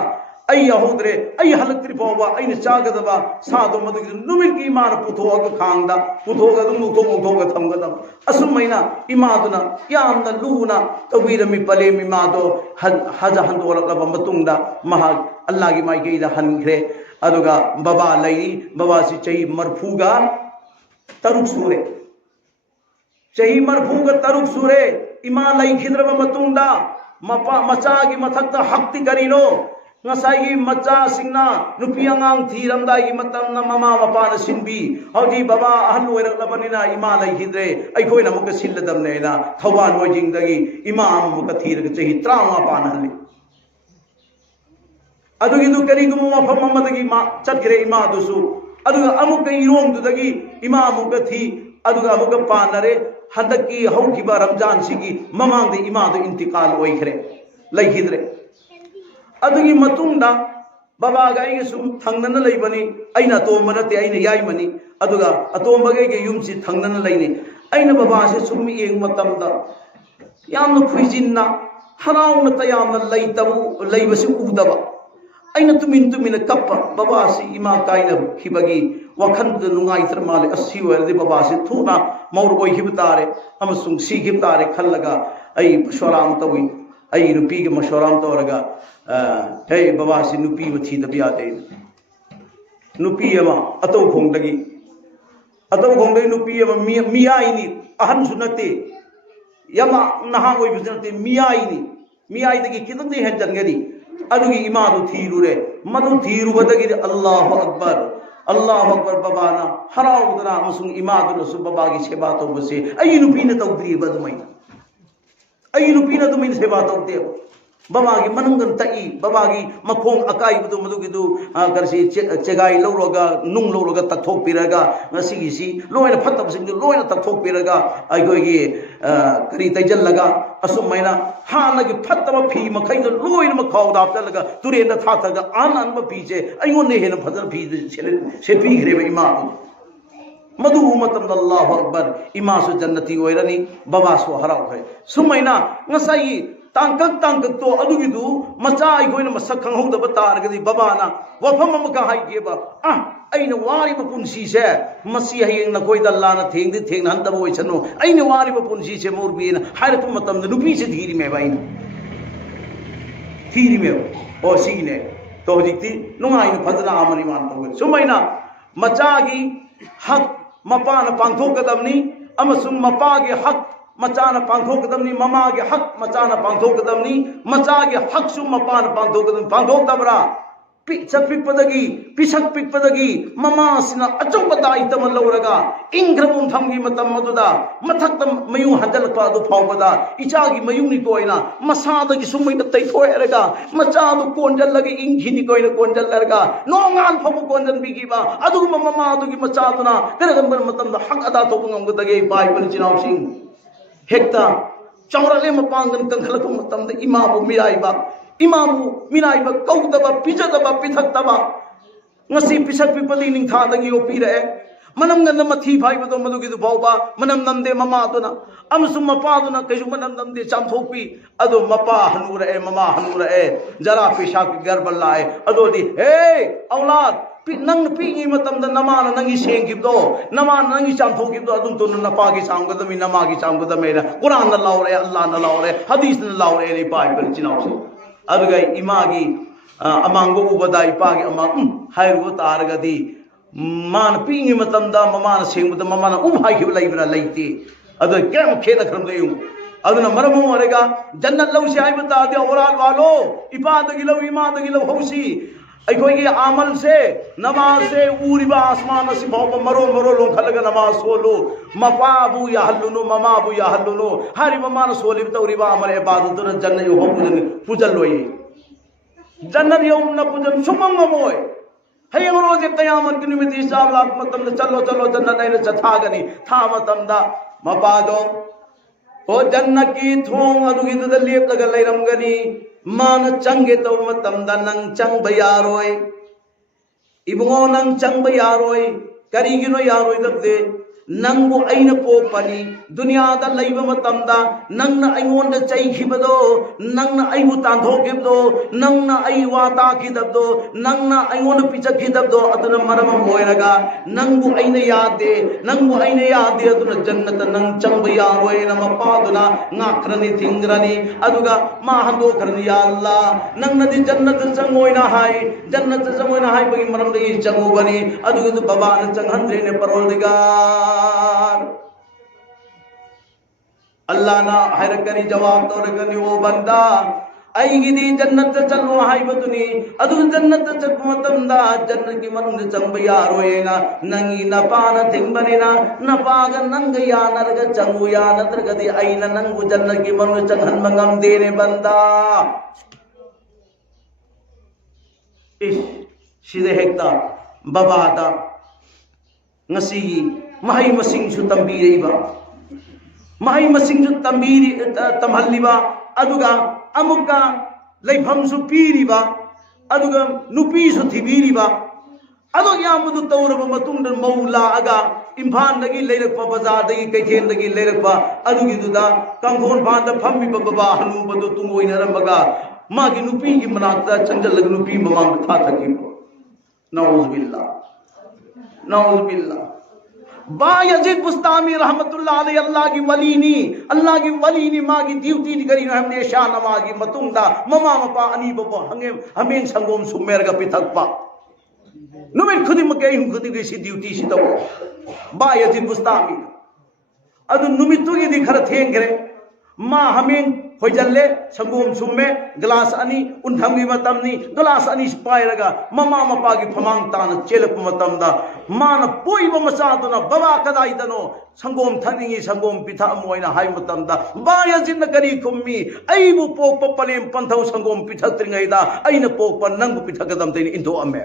ai yahodre ai halaktri bawa ai na chagadaba sado madugi numir ki imar puthoga khangda puthoga dum muthoga thamgada asumaina imaduna yamna luna tawirami palemi mado haja handora laba matungda maha Allah gi mai geida hangre aduga baba lai baba si chai marfuga taruk sure chai marfuga taruk sure ima lai khidraba matungda mapa macha gi mathakta hakti karino ngasai gi macha singna nupi angang thiramda gi matam na mama mapa na sinbi hodi baba ahal oirak labanina ima lai hidre ai khoi na muk silladam ne na thawan hojing dagi ima muk thiraga chahi 35 pan halli adugi du kari gum mafam mamadagi ma chatkre ima dusu aduga amuk irong du dagi ima muk thi aduga amuk panare hadaki haukiba ramjan sigi mamang de ima do intikal oikhre laihidre adugi matungda baba ga ai sum thangnana leibani aina to manate aina yai mani aduga atomba ge yumsi thangnana leini aina baba se sum yeng matamda yamna khuijinna harawna tayamna leitabu leibasi udaba aina tumin kappa baba si ima kaina khibagi wakhan de nungai thermale asi werde baba se thuna maur oi hibtare amasung si hibtare khallaga ai shoram tawi ai rupi ge mashoram toraga hey baba si nupi mathi da biya de nupi ama ato khongdagi nupi ama miya ini ahan sunate yama naha oi businate miya dagi kidang de hen jangari adugi ima du thirure madu thiru badagi Allahu akbar अल्लाह अकबर बाबाना हराउदना अमसुंग इमादुनसु बाबागी सेवा तौबसे अई नुपीना तौद्रीबा दुमैना अई नुपीना दुमैना सेवा तौदे बाबागी मनंगन तई बाबागी मखोंग अकाइबदु मदुगिदु करसी चेगाई लौरगा नुंग लौरगा तथोपिरगा ngasigiसी लोयना फत्तबसिंग लोयना तथोपिरगा आइगोगी करी तैजल्लगा असुमैना हानगी फत्तब फी मखैद लोयना मखाउ दापलगा तुरेना थाथगा आननब फीचे अयोने हेन फजर फी सेपीग्रेबा इमा मधु मतम अल्लाहु अकबर इमासु जन्नती ओइरनी बाबासु हराउ है सुमैना ngसाई तांकक तो अदुगिदु मचा इखोइना मसक खंगहौदब तारगदि बाबाना वफम अमका हाइगेबा अइना वारिबा पुंसीसे मसी हयेंग नखोइदा लाना थेंगदि थेंगना हंदब ओइसनो अइना वारिबा पुंसीसे मोरबीना हाइरतु मतमद नुपीसे धीरि मेबाइना थीरी में ओ सीने तो हजिक्ति नुंगाइना फजना आमनि मान तौगे सुमैना मचागी हक मपान पांथोकदमनी अमसुंग मपागे हक मचाना पांथोकदमनी ममागे हक मचाना पांथोकदमनी मचागे हक सु मपान पांथोकदम पांथोकदमरा पिछक पिकपदगी पिछक पिकपदगी ममासिना अचौबदा इतम लौरगा इंग्रमुम थमगी मतम मदुदा मथक्तम मयु हंजलपा अदु फावबदा इचागी मयुनी कोइना मसादगी सुमैना तैथोयरगा मचादु कोंजलगी इंघिनी कोइना कोंजलरगा नोंगान फबु कोंजन बिगिबा अदु ममा अदुगी मचादुना करगंबर मतम हक अदा थोपंगमगदगे बाय पनचिनावसिंग हेक्ता चौरले मपांगन कंखलप मतम इमाबु मिराइबा इमाबु मिराइबा कौदबा पिजदबा पिथक्तबा ngasi pisak pipadi ning tha dagi opire manam ngana mathi phai bado madugi du bauba manam namde mama duna amsum mapa duna keju manam namde chamthopi ado mapa hanura e mama hanura e jara pisak garballa e ado di hey aulad nang pi ngi matam da namana nangi sengibdo namana nangi chamthokibdo adum to na pa gi samgadami nama gi samgadame na quran na laure allah na laure hadith na laure ni pai per chinausi adugai imagi amango ubadai pagi amang hairu targadi man pingi matamda mamana sengbuda mamana hai khibla ibra laiti adu kem kheda khram deyu aduna maramu orega jannat lausi ai bata de oral walo ibadagi law imadagi law hausi अखोई आमल से नमाज से ऊरिबा आसमान से भाव मरो मरो लो खलग नमाज सोलो मपाबु या हल्लुनो ममाबु या हल्लुनो हरि ममान सोलिब तौरिबा अमल इबादत न जन्नत यो पूजन पूजन लोई जन्नत यो न पूजन सुमंग मोय हयंग रोजे कयामत की निमिति हिसाब लाख मतम चलो चलो जन्नत नहीं चथागनी था मतम दा मपादो ओ जन्नत की थोंग अदुगिद लेप लग लेरमगनी मान चंगे तो मतमदा नंग चंग यारोय इबुंगो नंग चंग यारोय करिगिनो यारोय दबदे नंगु अइन पोपनी दुनिया दा लैब मतमदा नंगना अइंगोंद चैखिबदो नंगना अइबु तांथोखिबदो नंगना अइ वाता खिदबदो नंगना अइंगोंद पिचखिदबदो अदुना मरम होयरगा नंगु अइने यादे अदुना जन्नत नंग चंग यारोय नम पादुना ngakrani thingrani aduga ma hando kharni ya allah nangna di jannat changoina hai bagi maram dei changu bani aduga du baba na changhandre ne paroldigar allah na hayrakani jawab to ragani o banda aigidi jannat chango hai batuni adu jannat chakmatamda jannat ki manung changba yaroena nangi na pana thingbanina na paga nang ya narga changu ya nadragadi aina nangu jannat ki manung changhan mangam dene banda ish side hekta babada ngasi mahai masing su tambiriba mahai masing su tambiri tamhalliba aduga amuka laifam su piriba aduga nupi su thibiriba adu yamudu tawraba matungda maula aga imphal dagi leirakpa bazar dagi kaithen dagi leirakpa adugi duda kangkhon banda phammi baba hanu badu tungoina ramaga magi nupi gi manakta chanjal lag nupi mamang tha thaki नाउज़ बिल्लाह Bayazid बुस्तामी रहमतुल्लाह अलैहि अल्लाह की वलीनी मागी duty करी हमने Shah नमागी मतुंदा mama Mopa अनि बबो हमें संगोम सुमेरगा पिथकपा नुमेन खुदी मके हुं खुदी की सी ड्यूटी सी तो बायजीद बुस्तामी अदु नुमितु की दिखर थेंगरे मा हमें होइजल्ले संगोम सुम्मे ग्लास अनि उन्थंगी मतमनी ग्लास अनि पाइरगा ममा मपागी फमांग तान चेलप मतमदा मान पोइब मचादुना बाबा कदाइदनो संगोम थनिंगी संगोम पिथा मोइना हाय मतमदा बायजिन करी खुम्मी अइबु पोक पलेम पंथौ संगोम पिथत्रिंगैदा अइना पोक प नंगु पिथकदम तैनि इंधो अमे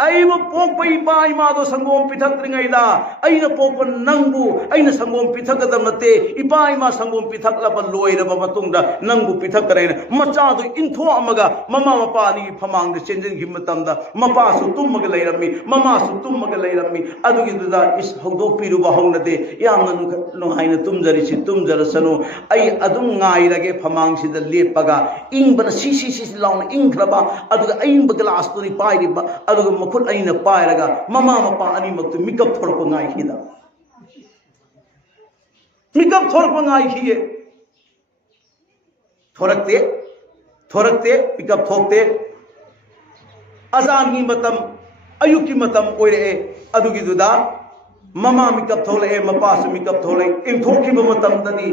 अइबु पोक इपा इमादो संगोम पिथक्रिंगैदा अइना पोक नंगु अइना संगोम पिथकदम नते इपा इमा संगोम पिथकलब लोइरब मतुंगदा नंगु पिथकरेन मचादो इंथो अमगा ममा मपानी फमांग चेंजिन gi matamda mapa su tummaga leirami mama su tummaga leirami adugi duda is hogdok piru ba hongnade yamna no haina tumjari si tumjarasanu ai adum ngairage famang sida lepaga ingbana si launa ingkraba aduga aimba glass tu ni pairiba aduga खुद अइना पायरगा mama Mopa अनि मक्तु मिकअप थोरप ngai हिदा मिकअप थोरप ngai हिए थोरकते मिकअप थोकते अजान की मतम अयुक की मतम ओइरे अदुगी दुदा mama मिकअप थोले Mopa सु मिकअप थोले इंथोकी मतम तदी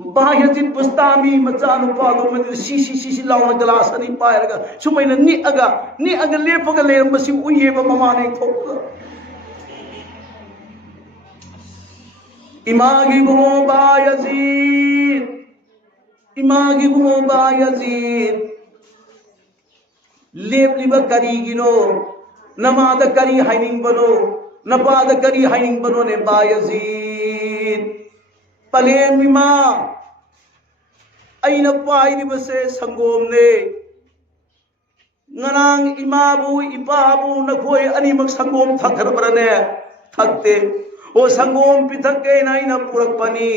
बायजिन पुस्तामी मचा नुपा दो मदि सी लाउना ग्लास अनि पायरगा सुमैना नि अगा लेपगा लेरमसी उयेबा ममाने थोक इमागी बुमो बायजिन लेपलिबा करिगिनो नमाद करी हाइनिंग बनो नपाद करी हाइनिंग बनो ने बायजिन पलेमिमा अइना पाइरिबसे संगोम ने nganaang imabu ipabu nakhoi animak sangom thakharbrane thakte o sangom pithakke naina purakpani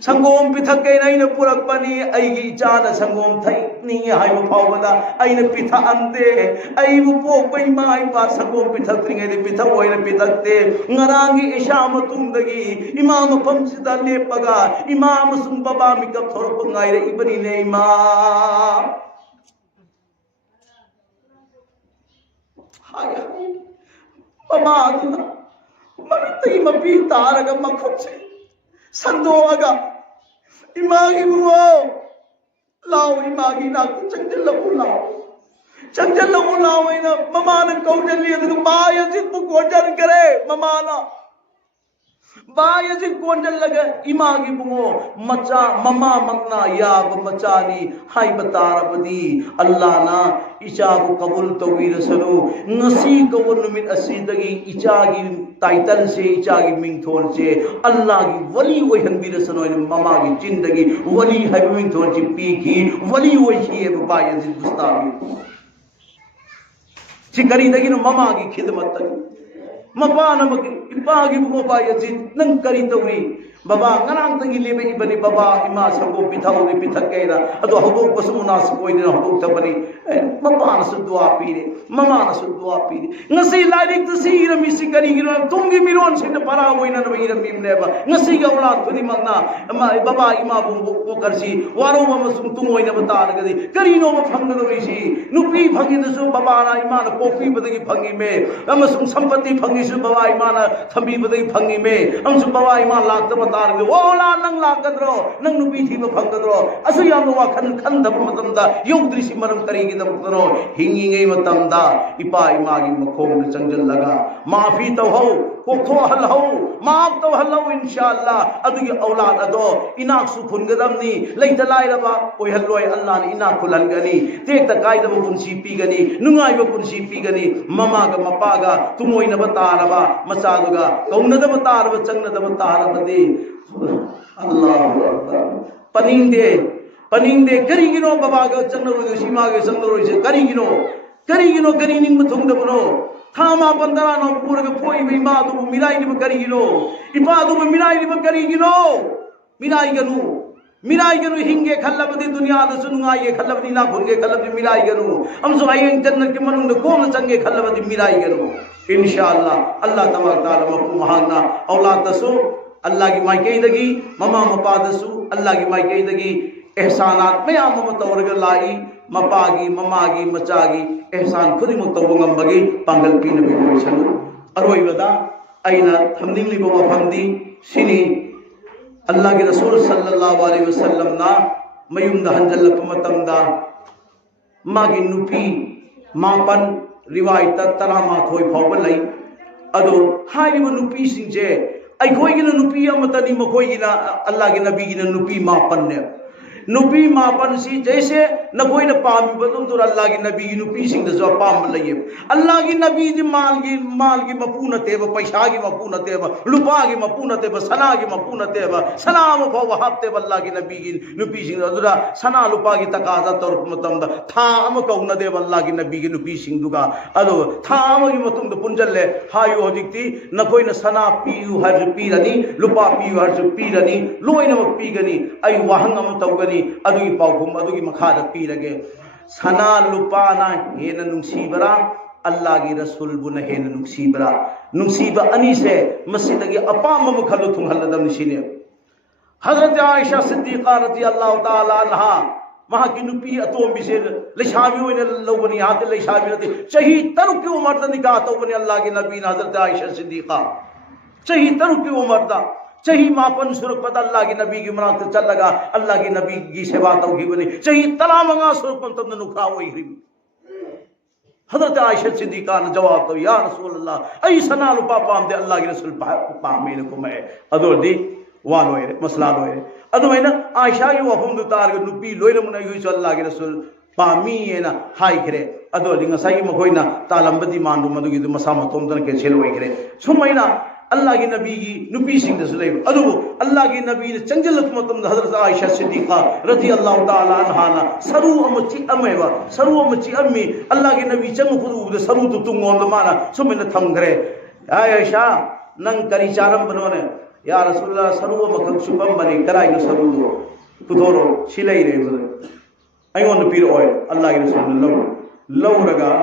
sangom pithakke naina purakpani aigi chana sangom thai ni haiba phawada aina pitha ande aibu pokpai mai pa sangom pithakringai de pitha oina pithakte ngarangi isham tungdagi imam pamsida lepaga imam sung baba mikap thorop ngai re ibani ne imam mama aduna mamitagi mapi taraga makhotse sandoaga imagi buo lao imagi na changjallahu lao ina mama na kaujali adu bayajit bu kojan kare mama na bayajit konjal laga imagi buo macha mama magna yab machani hai batarabadi allah na ichabu kabul tawir sanu ngasi kawun numit asidagi ichagi title se ichagi mingthon se allah gi wali oi hanbir sanu mama gi jindagi wali hai mingthon ji pi ki wali oi hi bayajit bustami chikari dagi no mama gi khidmat tagi mapana magi ipagi bu bayajit nang kari tawi baba ngarang tagi lebe ibani baba ima sangom pithauri pithakeira adu hodok basumuna soi dina hodok tabani mapana su dua pire mama na su dua pire ngasi lairik tu si rami sikari giro tungi miron sin para hoina no ira mimneba ngasi ga ulat pudi magna baba ima bu karsi waro ma sum tungoina batar gadi kari no ma phangna do isi nupi phangi du su baba na ima na kopi badagi phangi me am sum sampati phangi su baba ima na thambi badagi phangi me am su baba ima lak Targe ओला नंग लाकद्रो नंग नुपी थीब फंगद्रो असु याम वाखन खंदब मतमदा योगदृशि मरम करीगी दमतनो हिंगिंगे मतमदा इपा Imangi मखोम चंगल लगा माफी तो हो कोथो हल हो माफ तो हल हो इंशाअल्लाह अदुगी औलाद अदो इनाक सु खुनगदमनी लैता लाइरबा ओय हल्लोय अल्लाह ने इनाक खुलनगनी तेक त कायदब पुंसी पीगनी नुंगाइब पुंसी पीगनी ममागा मपागा तुमोइना बतारबा मचादुगा कौनदब तारब चंगनदब तारबदि अल्लाहु अकबर पनिंदे करिगिनो बाबागा चंगनरो सीमागे संगरो से करिगिनो करिनिंग मथुंगदबनो थामा पंदरा नो पूरग पोई बिमा दु मिराई नि करिगिनो इपा दु मिराई नि करिगिनो मिराई गनु हिंगे खल्लबदी दुनिया द सुनुगाये खल्लबदी ना भुनगे खल्लबदी मिराई गनु हमसु आयें जन्नत के मनुंग कोन चंगे खल्लबदी मिराई गनु इंशाअल्लाह अल्लाह तबारक तआला मखु महाना औलाद दसु अल्लाह की माइकेदगी ममा मपादसु अल्लाह की माइकेदगी एहसानात मयाम मतवरग लाई मपागी ममागी मचागी एहसान खुदी मुतवंगम बगी पांगल पीनबी होइसनु अरोइबदा अइना थमनिंगलिबो वफंदी सिनी अल्लाह के रसूल सल्लल्लाहु अलैहि वसल्लम ना मयुम दा हंजल मतमदा मागी नुपी मापन रिवायत तरामा थोई फाव लई अदो हाइब नुपी सिंजे अखोइगिना नुपी अमतनी मखोइगिना अल्लाह के नबी गिना नुपी मापन ने नुपी मापन सी जैसे नकोइना पामी बदुम तो अल्लाह के नबी की नुपी सिंह दजो पाम लइए अल्लाह की नबी दी माल की मपू नते ब पैसा की मपू नते ब लुपा की मपू नते ब सना की मपू नते ब सलाम भ हफ्ते अल्लाह की नबी की नुपी सिंह अदुरा सना लुपा की तकाजा तौर मतम द था अम कौन दे अल्लाह की नबी की नुपी सिंह दुगा अदो था अम की मतुम द पुंजल्ले हायो होजिक्ति नकोइना सना पीयु हर पीरनी लुपा पीयु हर पीरनी लोइना पीगनी आई वाहंग अम तौगनी अदुगी पाउखुम अदुगी मखाद पीरगे सना लुपाना हेन नुंसीबरा अल्लाह की रसूल बुन हेन नुंसीबरा नुंसीबा अनी से मस्जिद के अपाम मखलु थुंहलदम निशिने हजरत आयशा सिद्दीका रज़ियल्लाहु ताला अन्हा वहां की नुपी अतोंबी से लेशाबी होने लौबनी हाथ लेशाबी रहते चही तरुक की उम्र दा निकाह तो बने अल्लाह के नबी हजरत आयशा सिद्दीका चही तरुक की उम्र दा चही मापन सुरख पता अल्लाह के नबी की मनात चल लगा अल्लाह के नबी की सेवा तो की बनी चही तलामंगा सुरख पन तब नुखा हुई हजरत आयशा सिद्दीका ने जवाब तो या रसूल अल्लाह ऐ सना लुपा पाम दे अल्लाह के रसूल पामे ने को मैं अदोर दी वा लोए मसला लोए अदो है ना आयशा यो वफम दु तार के नुपी लोए मुना युई अल्लाह के रसूल पामी है ना हाई करे अदो दी ngसाई मखोइना तालंबदी मानदु मदुगी मसा मतोम दन के छेल होई करे सुमैना अल्लाह की नबी की नुपी सिंह दसले अदु अल्लाह की नबी ने चंजलत मतम हजरत आयशा सिद्दीका रज़ियल्लाहु ताला अन्हा ना सरू अमची अमेवा सरू अमची अम्मी अल्लाह की नबी चंग फुदु दे सरू तु तुंगोन माना सुमिन थमगरे आयशा नंग करी चारम बनोने या रसूलुल्लाह सरू मखम सुपम बने कराई नो सरू दो पुथोरो सिलाई रे अयोन पीर ओय अल्लाह के रसूल लो लौरगा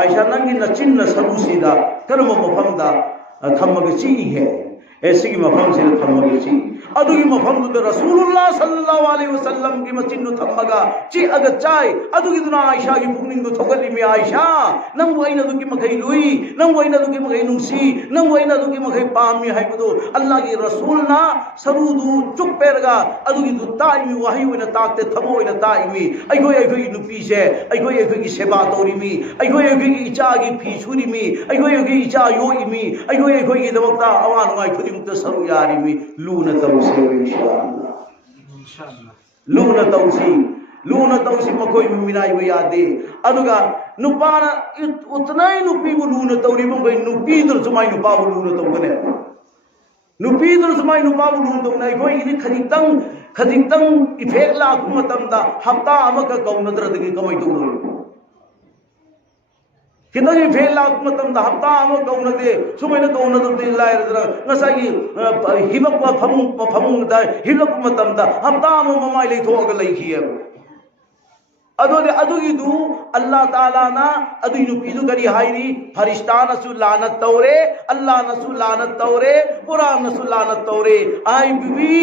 आयशा नंगी नचिन न सरू सीदा कर्म मफमदा थमग ची है ऐसी की मफहम से थमग ची अदुगी मफहम तो रसूलुल्लाह सल्लल्लाहु अलैहि वसल्लम की मचिन्नु थमगा ची अगर चाय अदुगी दुना आयशा की पुनिंग तो थोगली में आयशा नंग वइना दुगी मखई लुई नंग वइना दुगी मखई नुसी नंग वइना दुगी मखई पामी है बदो अल्लाह की रसूल ना सरूदु चुप पेरगा अदुगी दु ताइमी वही वइना ताकते थमो वइना ताइमी अइगो नुपी से अइगो की सेवा तोरी मी अइगो की इचा की फीसुरी मी अइगो की इचा योई मी अइगो की दवक्ता अवान वाई खुदिमुत सरू यारी मी लून तौसी इंशाअल्लाह लून तौसी मकोई मिनाई व यादे अदुगा नुपाना उतना ही नुपी वो लून तौरी मकोई नुपी दर सुमाई नुपा वो लून तौगने नुपी दर सुमाई नुपा वो लून तौगने कोई इने खदितंग इफेक्ट ला मतमदा हफ्ता अमका कौनद्रदगी कमई तौगनो कितनी फेल लाख मतम हफ्ता अमक कौनदे सुमैना कौनदे लायरदरा ngसागी हिबक फमुंग दा हिबक मतम दा हफ्ता अम ममाई लेथोग लैखिए अदोदे अदुगिदु अल्लाह ताला ना अदु नुपीदु करी हाइरी फरिश्ता नसु लानत तौरे अल्लाह नसु लानत तौरे कुरान नसु लानत तौरे आई बिबी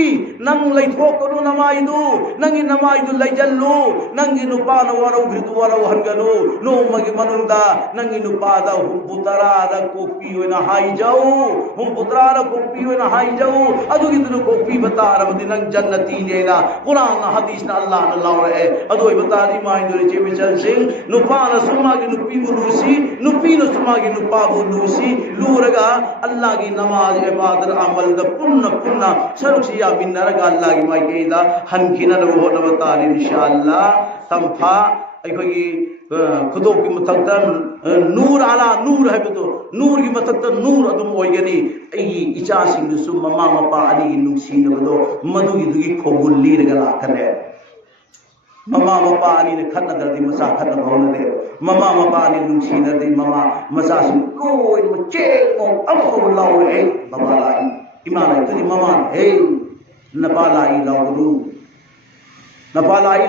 नंग लैथो कनु नमाइदु नंगी नमाइदु लैजल्लु नंगी नुपा न वरौ घृतु वरौ हनगनु नो मगी मनुंदा नंगी नुपा दा पुतरा दा कोपी होना हाई जाऊ हम पुतरा दा कोपी होना हाई जाऊ अदुगिदु कोपी बता रबदी नंग जन्नती लेना कुरान हदीस ना अल्लाह न लावरे अदोई बता माइंदोरे जे विचल सिंह नुपा न सुमा की नुपी बुलूसी नुपी न सुमा की नुपा बुलूसी लूरगा अल्लाह की नमाज इबादत अमल द पुन्ना सरुसिया बिनरगा अल्लाह की माइकेदा हनखिना न हो न बतारी इंशाअल्लाह तमफा अखोगी खुदो की मतकता नूर आला नूर है तो नूर की मतकता नूर अदुम ओइगनी ऐ इचा सिंह दुसु ममा मपा अली नुसी न बदो मधुगी दुगी खोगुल्ली रगला कने ममा मपानी ने खन्ना दर्दी मसा खन्ना भवन दे ममा मपानी नुसी दर्दी ममा मसा सिंह कोई मुचे को अमको लाओ है बाबा लाई इमाना तुझी ममा हे नपालाई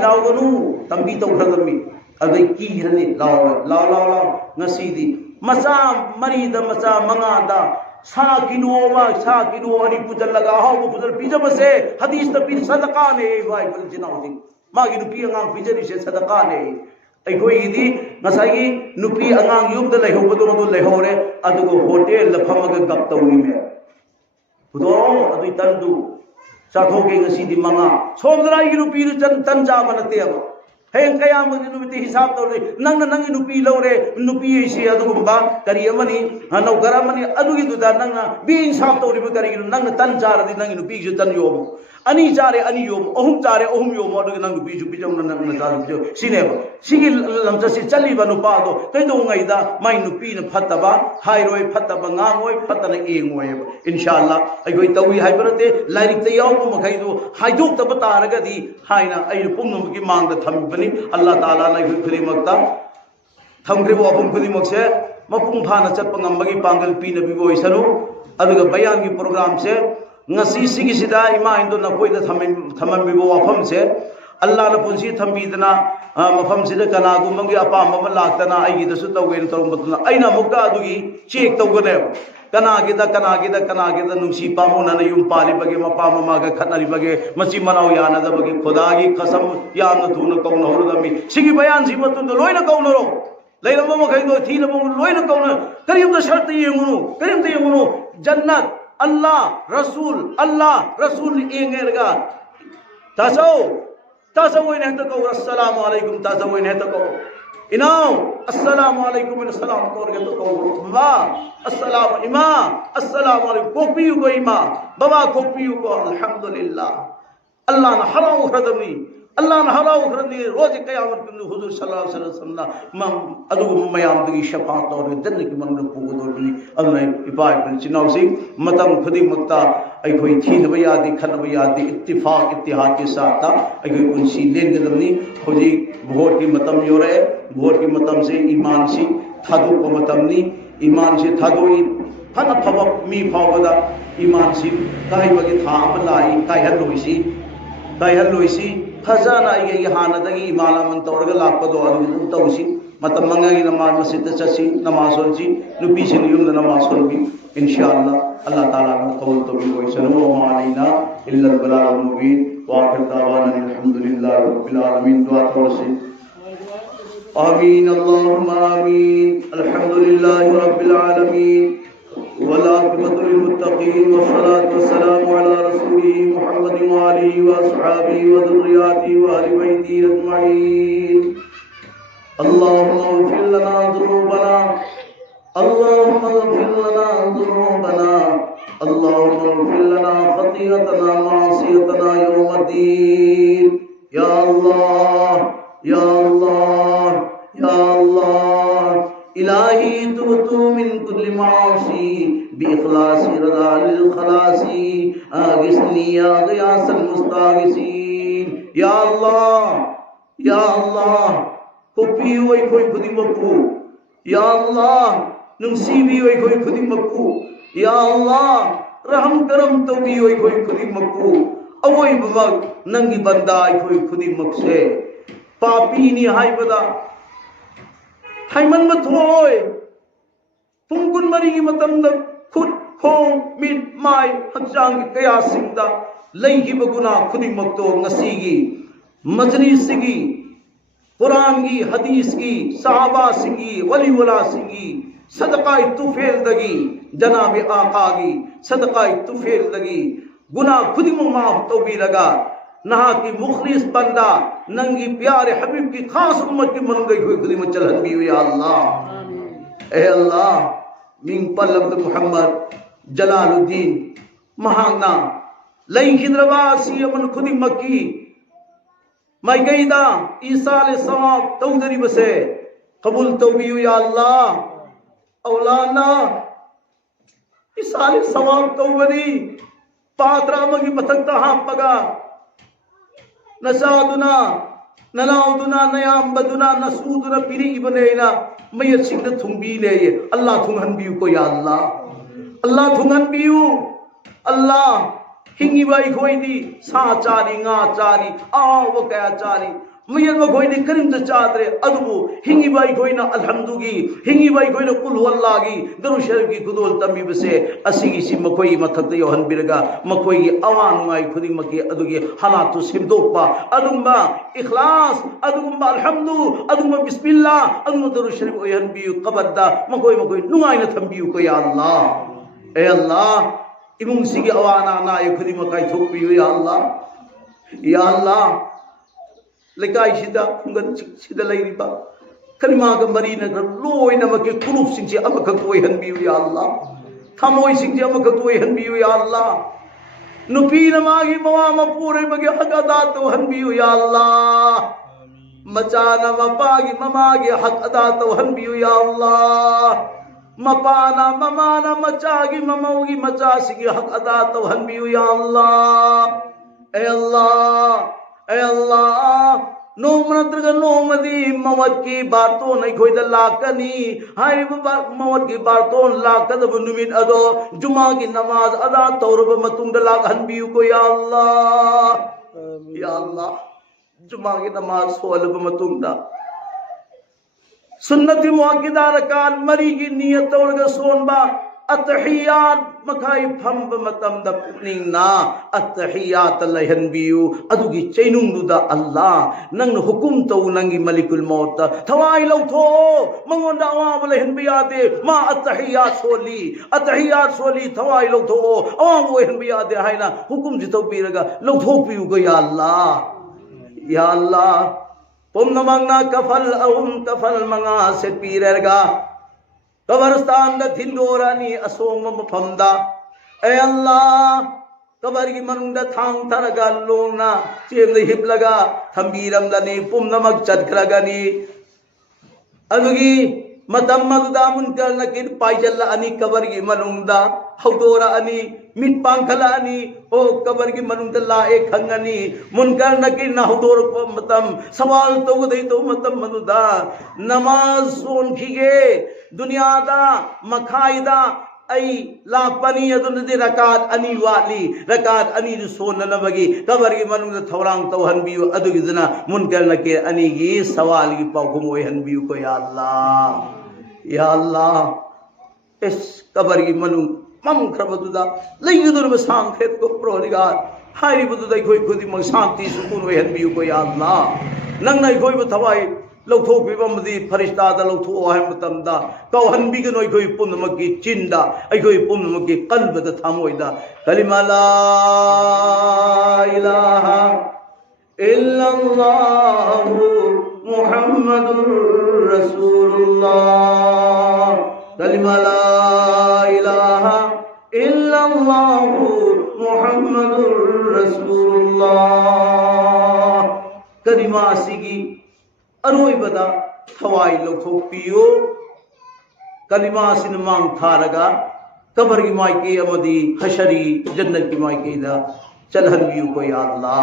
लाओगनु तंबी तो उठगमी अगई की हिरने लाओ ngसीदी मसा मरीद मसा मंगादा सा किलो अनि पुजल लगा हाउ पुजल पिजब से हदीस त पी सदका ने भाई पुल जिनाउदी मागी नुपी अंगांग पिजरी से सदका ने अखोईदी ngसाई नुपी अंगांग युम द लेहोबदो मदो लेहोरे अदुगो होटल लफमग गप तौरी में Hudo adu tandu chathogge ngasi di manga somdra gi rupi tan cha manate aba heng kaya mo numiti hisab tawre nang nangi nupi lawre nupi isi adu gumba kari amani hanau garamani adu gi duda nang na bi hisab tawre ba kari nang tan cha di nang nupi ju tan yom ani jare ani yom ohum jare ohum yom adu nang nupi ju bijong nang na cha ju sineba sigi lamcha si chali ba nupa do kai do ngai da mai nupi na phataba hairoi phataba ngangoi phatana engoi inshallah ai goi tawi hai barate lairik te yaw ko makai do haidok ta bata raga di haina ai pumnum gi mang da thambani Allah taala na goi khri makta thamgri bo apum khri mak se mapung phana chat pangam bagi pangal pi na bi boi sanu aduga bayan gi program se ngasi sigi sida ima indo na koi da thamam bi bo afam se Allah na punsi thambidana mafam sida kana gumangi apa mama laktana ai gi da su tawgen torumbatuna aina mukta adugi check tawgane kana gida nungsi pamuna na yung pali bagi mapa mama ga khatnari bagi machi manau yana da bagi khoda gi qasam yamna thuna kauna horudami sigi bayan si matun do loina kauna ro leina mama khai do thina mama loina kauna karim da shart yengunu jannat Allah rasul engerga tasaw ina ta ko assalamu alaikum tasaw ina ta ko inau assalamu alaikum wa salam ko ge to ko ba assalamu ima assalamu alaikum ko piu ko ima baba ko piu ko alhamdulillah Allah na haraw khadami roz qiyamah kun huzur sallallahu alaihi wasallam mam adu mayam digi shafaat aur dan ki man ko do ni adna ibai bin chinau sing matam khudi makta ai khoi thi na yadi khan ba yadi ittifaq ittihad ke sath ai khoi kunsi len gadamni khudi vote ki matam yore vote ki matam se iman si thadu ko matam ni iman se thadoi phana phaba mi phawada iman si kai bagi tha malai kai halloisi Hazana ay hanadagi imala man tawraga lakpado adu tawsi matam mangai namaz masjid chasi namazon ji nupi sin yum namazon bi inshallah Allah taala na qawl to bi koi sanu wa alaina illa al balagh mubin wa akhir da'wana alhamdulillahi rabbil alamin dua tawsi amin allahumma amin alhamdulillahi rabbil alamin والعاقبة للمتقين والصلاة والسلام على رسوله محمد وآله وأصحابه وذرياته وأهل بيته أجمعين اللهم اغفر لنا ذنوبنا اللهم اغفر لنا خطيئتنا معصيتنا يوم الدين يا الله إلهي تبت من كل معاصي بإخلاص رضا للخلاص أغثني يا غياث المستغيثين يا الله كوبي وي كوي خدي مكو يا الله نمسيبي وي كوي خدي مكو يا الله رحم کرم توبي وي كوي خدي مكو اوي بمك ننگي بندا كوي خدي مكسه पापी नि हाइबदा हाइमन मथोय पुंगुन मरी मतमद खुद खों मिट माय हचांग कया सिंगदा लैगिब गुना खुदी मक्तो ngasiगी मजलिस सिगी कुरान की हदीस की सहाबा सिगी वली वला सिगी सदका तुफेल दगी जनाब आका की सदका तुफेल दगी गुना खुदी माफ तौबी लगा नहा की मुखलिस बंदा नंगी प्यारे हबीब की खास उम्मत की मन गई हुई खुदी मचल हबी या अल्लाह ए अल्लाह मिंग पल्लम मुहम्मद जलालुद्दीन महाना लई खिद्रवासी मन खुदी मक्की मैं गईदा ईसाल सवाब तौदरी बसे कबूल तौबी या अल्लाह औलाना ईसाल सवाब तौबरी पात्रा मगी बतकता हां पगा नसादुना नलाउदुना नयामबदुना नसूदुना पिरी इबनेना मैं सिंह थुंबी ले अल्लाह थुंगन बियु को या अल्लाह थुंगन बियु अल्लाह हिंगी बाई खोईदी सा चारी nga चारी आव कया चारी मयल म खोईदी करीम त चादरे अदबु हिंगी बाई खोईना अल्हम्दुगी हिंगी बाई खोईना कुल हुवल्लागी दरु शरीफ की खुदोल तमी बसे असिगी सि मखोई मथक त योहन बिरगा मखोई अवा नुंगाई खुदी मके अदुगी हालातु सिमदोपा अदुंबा इखलास अदुंबा अल्हम्दु अदुंबा बिस्मिल्लाह अदुंबा दरु शरीफ ओयन बियु कबद्दा मखोई नुंगाई न थंबियु को या अल्लाह ए अल्लाह इमुंगसिगी अवाना अनाय खुदिमक कायथोकपियु या अल्लाह लेकाई सिदा खुंगन सिदा लैरिबा कलिमा का मरी नगर लोइनमक कुरुप सिंगसे अमखक ओइहनबियु या अल्लाह थमोय सिंगसे अमखक ओइहनबियु या अल्लाह नुपी नमागी मवा मपूरे बगे हक अदा तो हनबियु या अल्लाह मचाना मपागी ममागी हक अदा तो हनबियु या अल्लाह मपाना ममाना मचागी ममौगी मचासिगी हक अदा तो हनबियु या अल्लाह ए अल्लाह नोम नत्रग नोमदी मवत की बातों नहीं खोई लाकनी हाय मवत की बातों लाकद बुनुमिन अदो जुमा की नमाज अदा तौरब मतुंग लाक हनबियु को या अल्लाह जुमा की नमाज सोलब मतुंग सुन्नति मुअक्किदा रकात मरी की नियत तौरग सोनबा अतहियात मखाई फंब मतम द पुनिंगना अतहियात लहनबियु अदुगी चैनुंगदुदा अल्लाह नंग हुकुम तो नंगी मलिकुल मौत थवाई लौथो मंगोंदा अवाब लहनबियादे मा अतहियात सोली थवाई लौथो अवाब लहनबियादे हाइना हुकुम जितो पीरगा लौथो पियु गो या अल्लाह पुम नमंगना कफल मंगा से पीरगा कब्रस्तान द थिंदोरानी असोम मफमदा ए अल्लाह कबर की मनुंग थांग थरगा लोंगना चेंग हिपलगा थंबीरम दनी पुमनमक चटखरगनी अदुगी मतम मदुदा मुनकर नकिन पाइजल अनि कबर की मनुंग हौदोरा अनि मिट पांखला अनि ओ कबर की मनुंग ला एक खंगनी मुनकर नकिन हौदोर मतम सवाल तो दई तो मतम मदुदा नमाज सोन खिगे दुनियादा मखाइदा आई लापनी अदुनदि रकात अनि वाली रकात अनि सोननबगी कबर की मनुंग थौरांग तौहनबियु अदुगिदना मुनकर नके अनि गी सवाल की पाखुम ओहनबियु को या अल्लाह इस कबर की मनुंग मम खरबदुदा लैगदुर सांखेत को प्रोलिगार हारिबदुदा खोई खुदी म शांति सुकून ओहनबियु को या अल्लाह नंगना खोई ब थवाई लौथोपीबमदी फरिश्तादा लौथो है मतमदा कौहनबिगनो अखोई पुनमकी चिंदा अखोई पुनमकी कल्बदा थामोइदा कलिमा ला इलाहा इल्लल्लाह मुहम्मदुर रसूलुल्लाह कलिमा ला इलाहा इल्लल्लाह मुहम्मदुर रसूलुल्लाह कलिमा सिगी अरोइबदा थवाई लौथोपियो कलिमा सिन मांग थारगा कबर की मायके अमदी हशरी जन्नत की मायकेदा चलहनबियु को या अल्लाह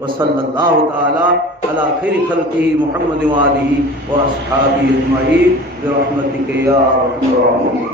व सल्लल्लाहु तआला अला खैरि खल्क़िही मुहम्मद व आलिही व अस्हाबिही अजमईन बिरहमतिका या अरहमर राहिमीन।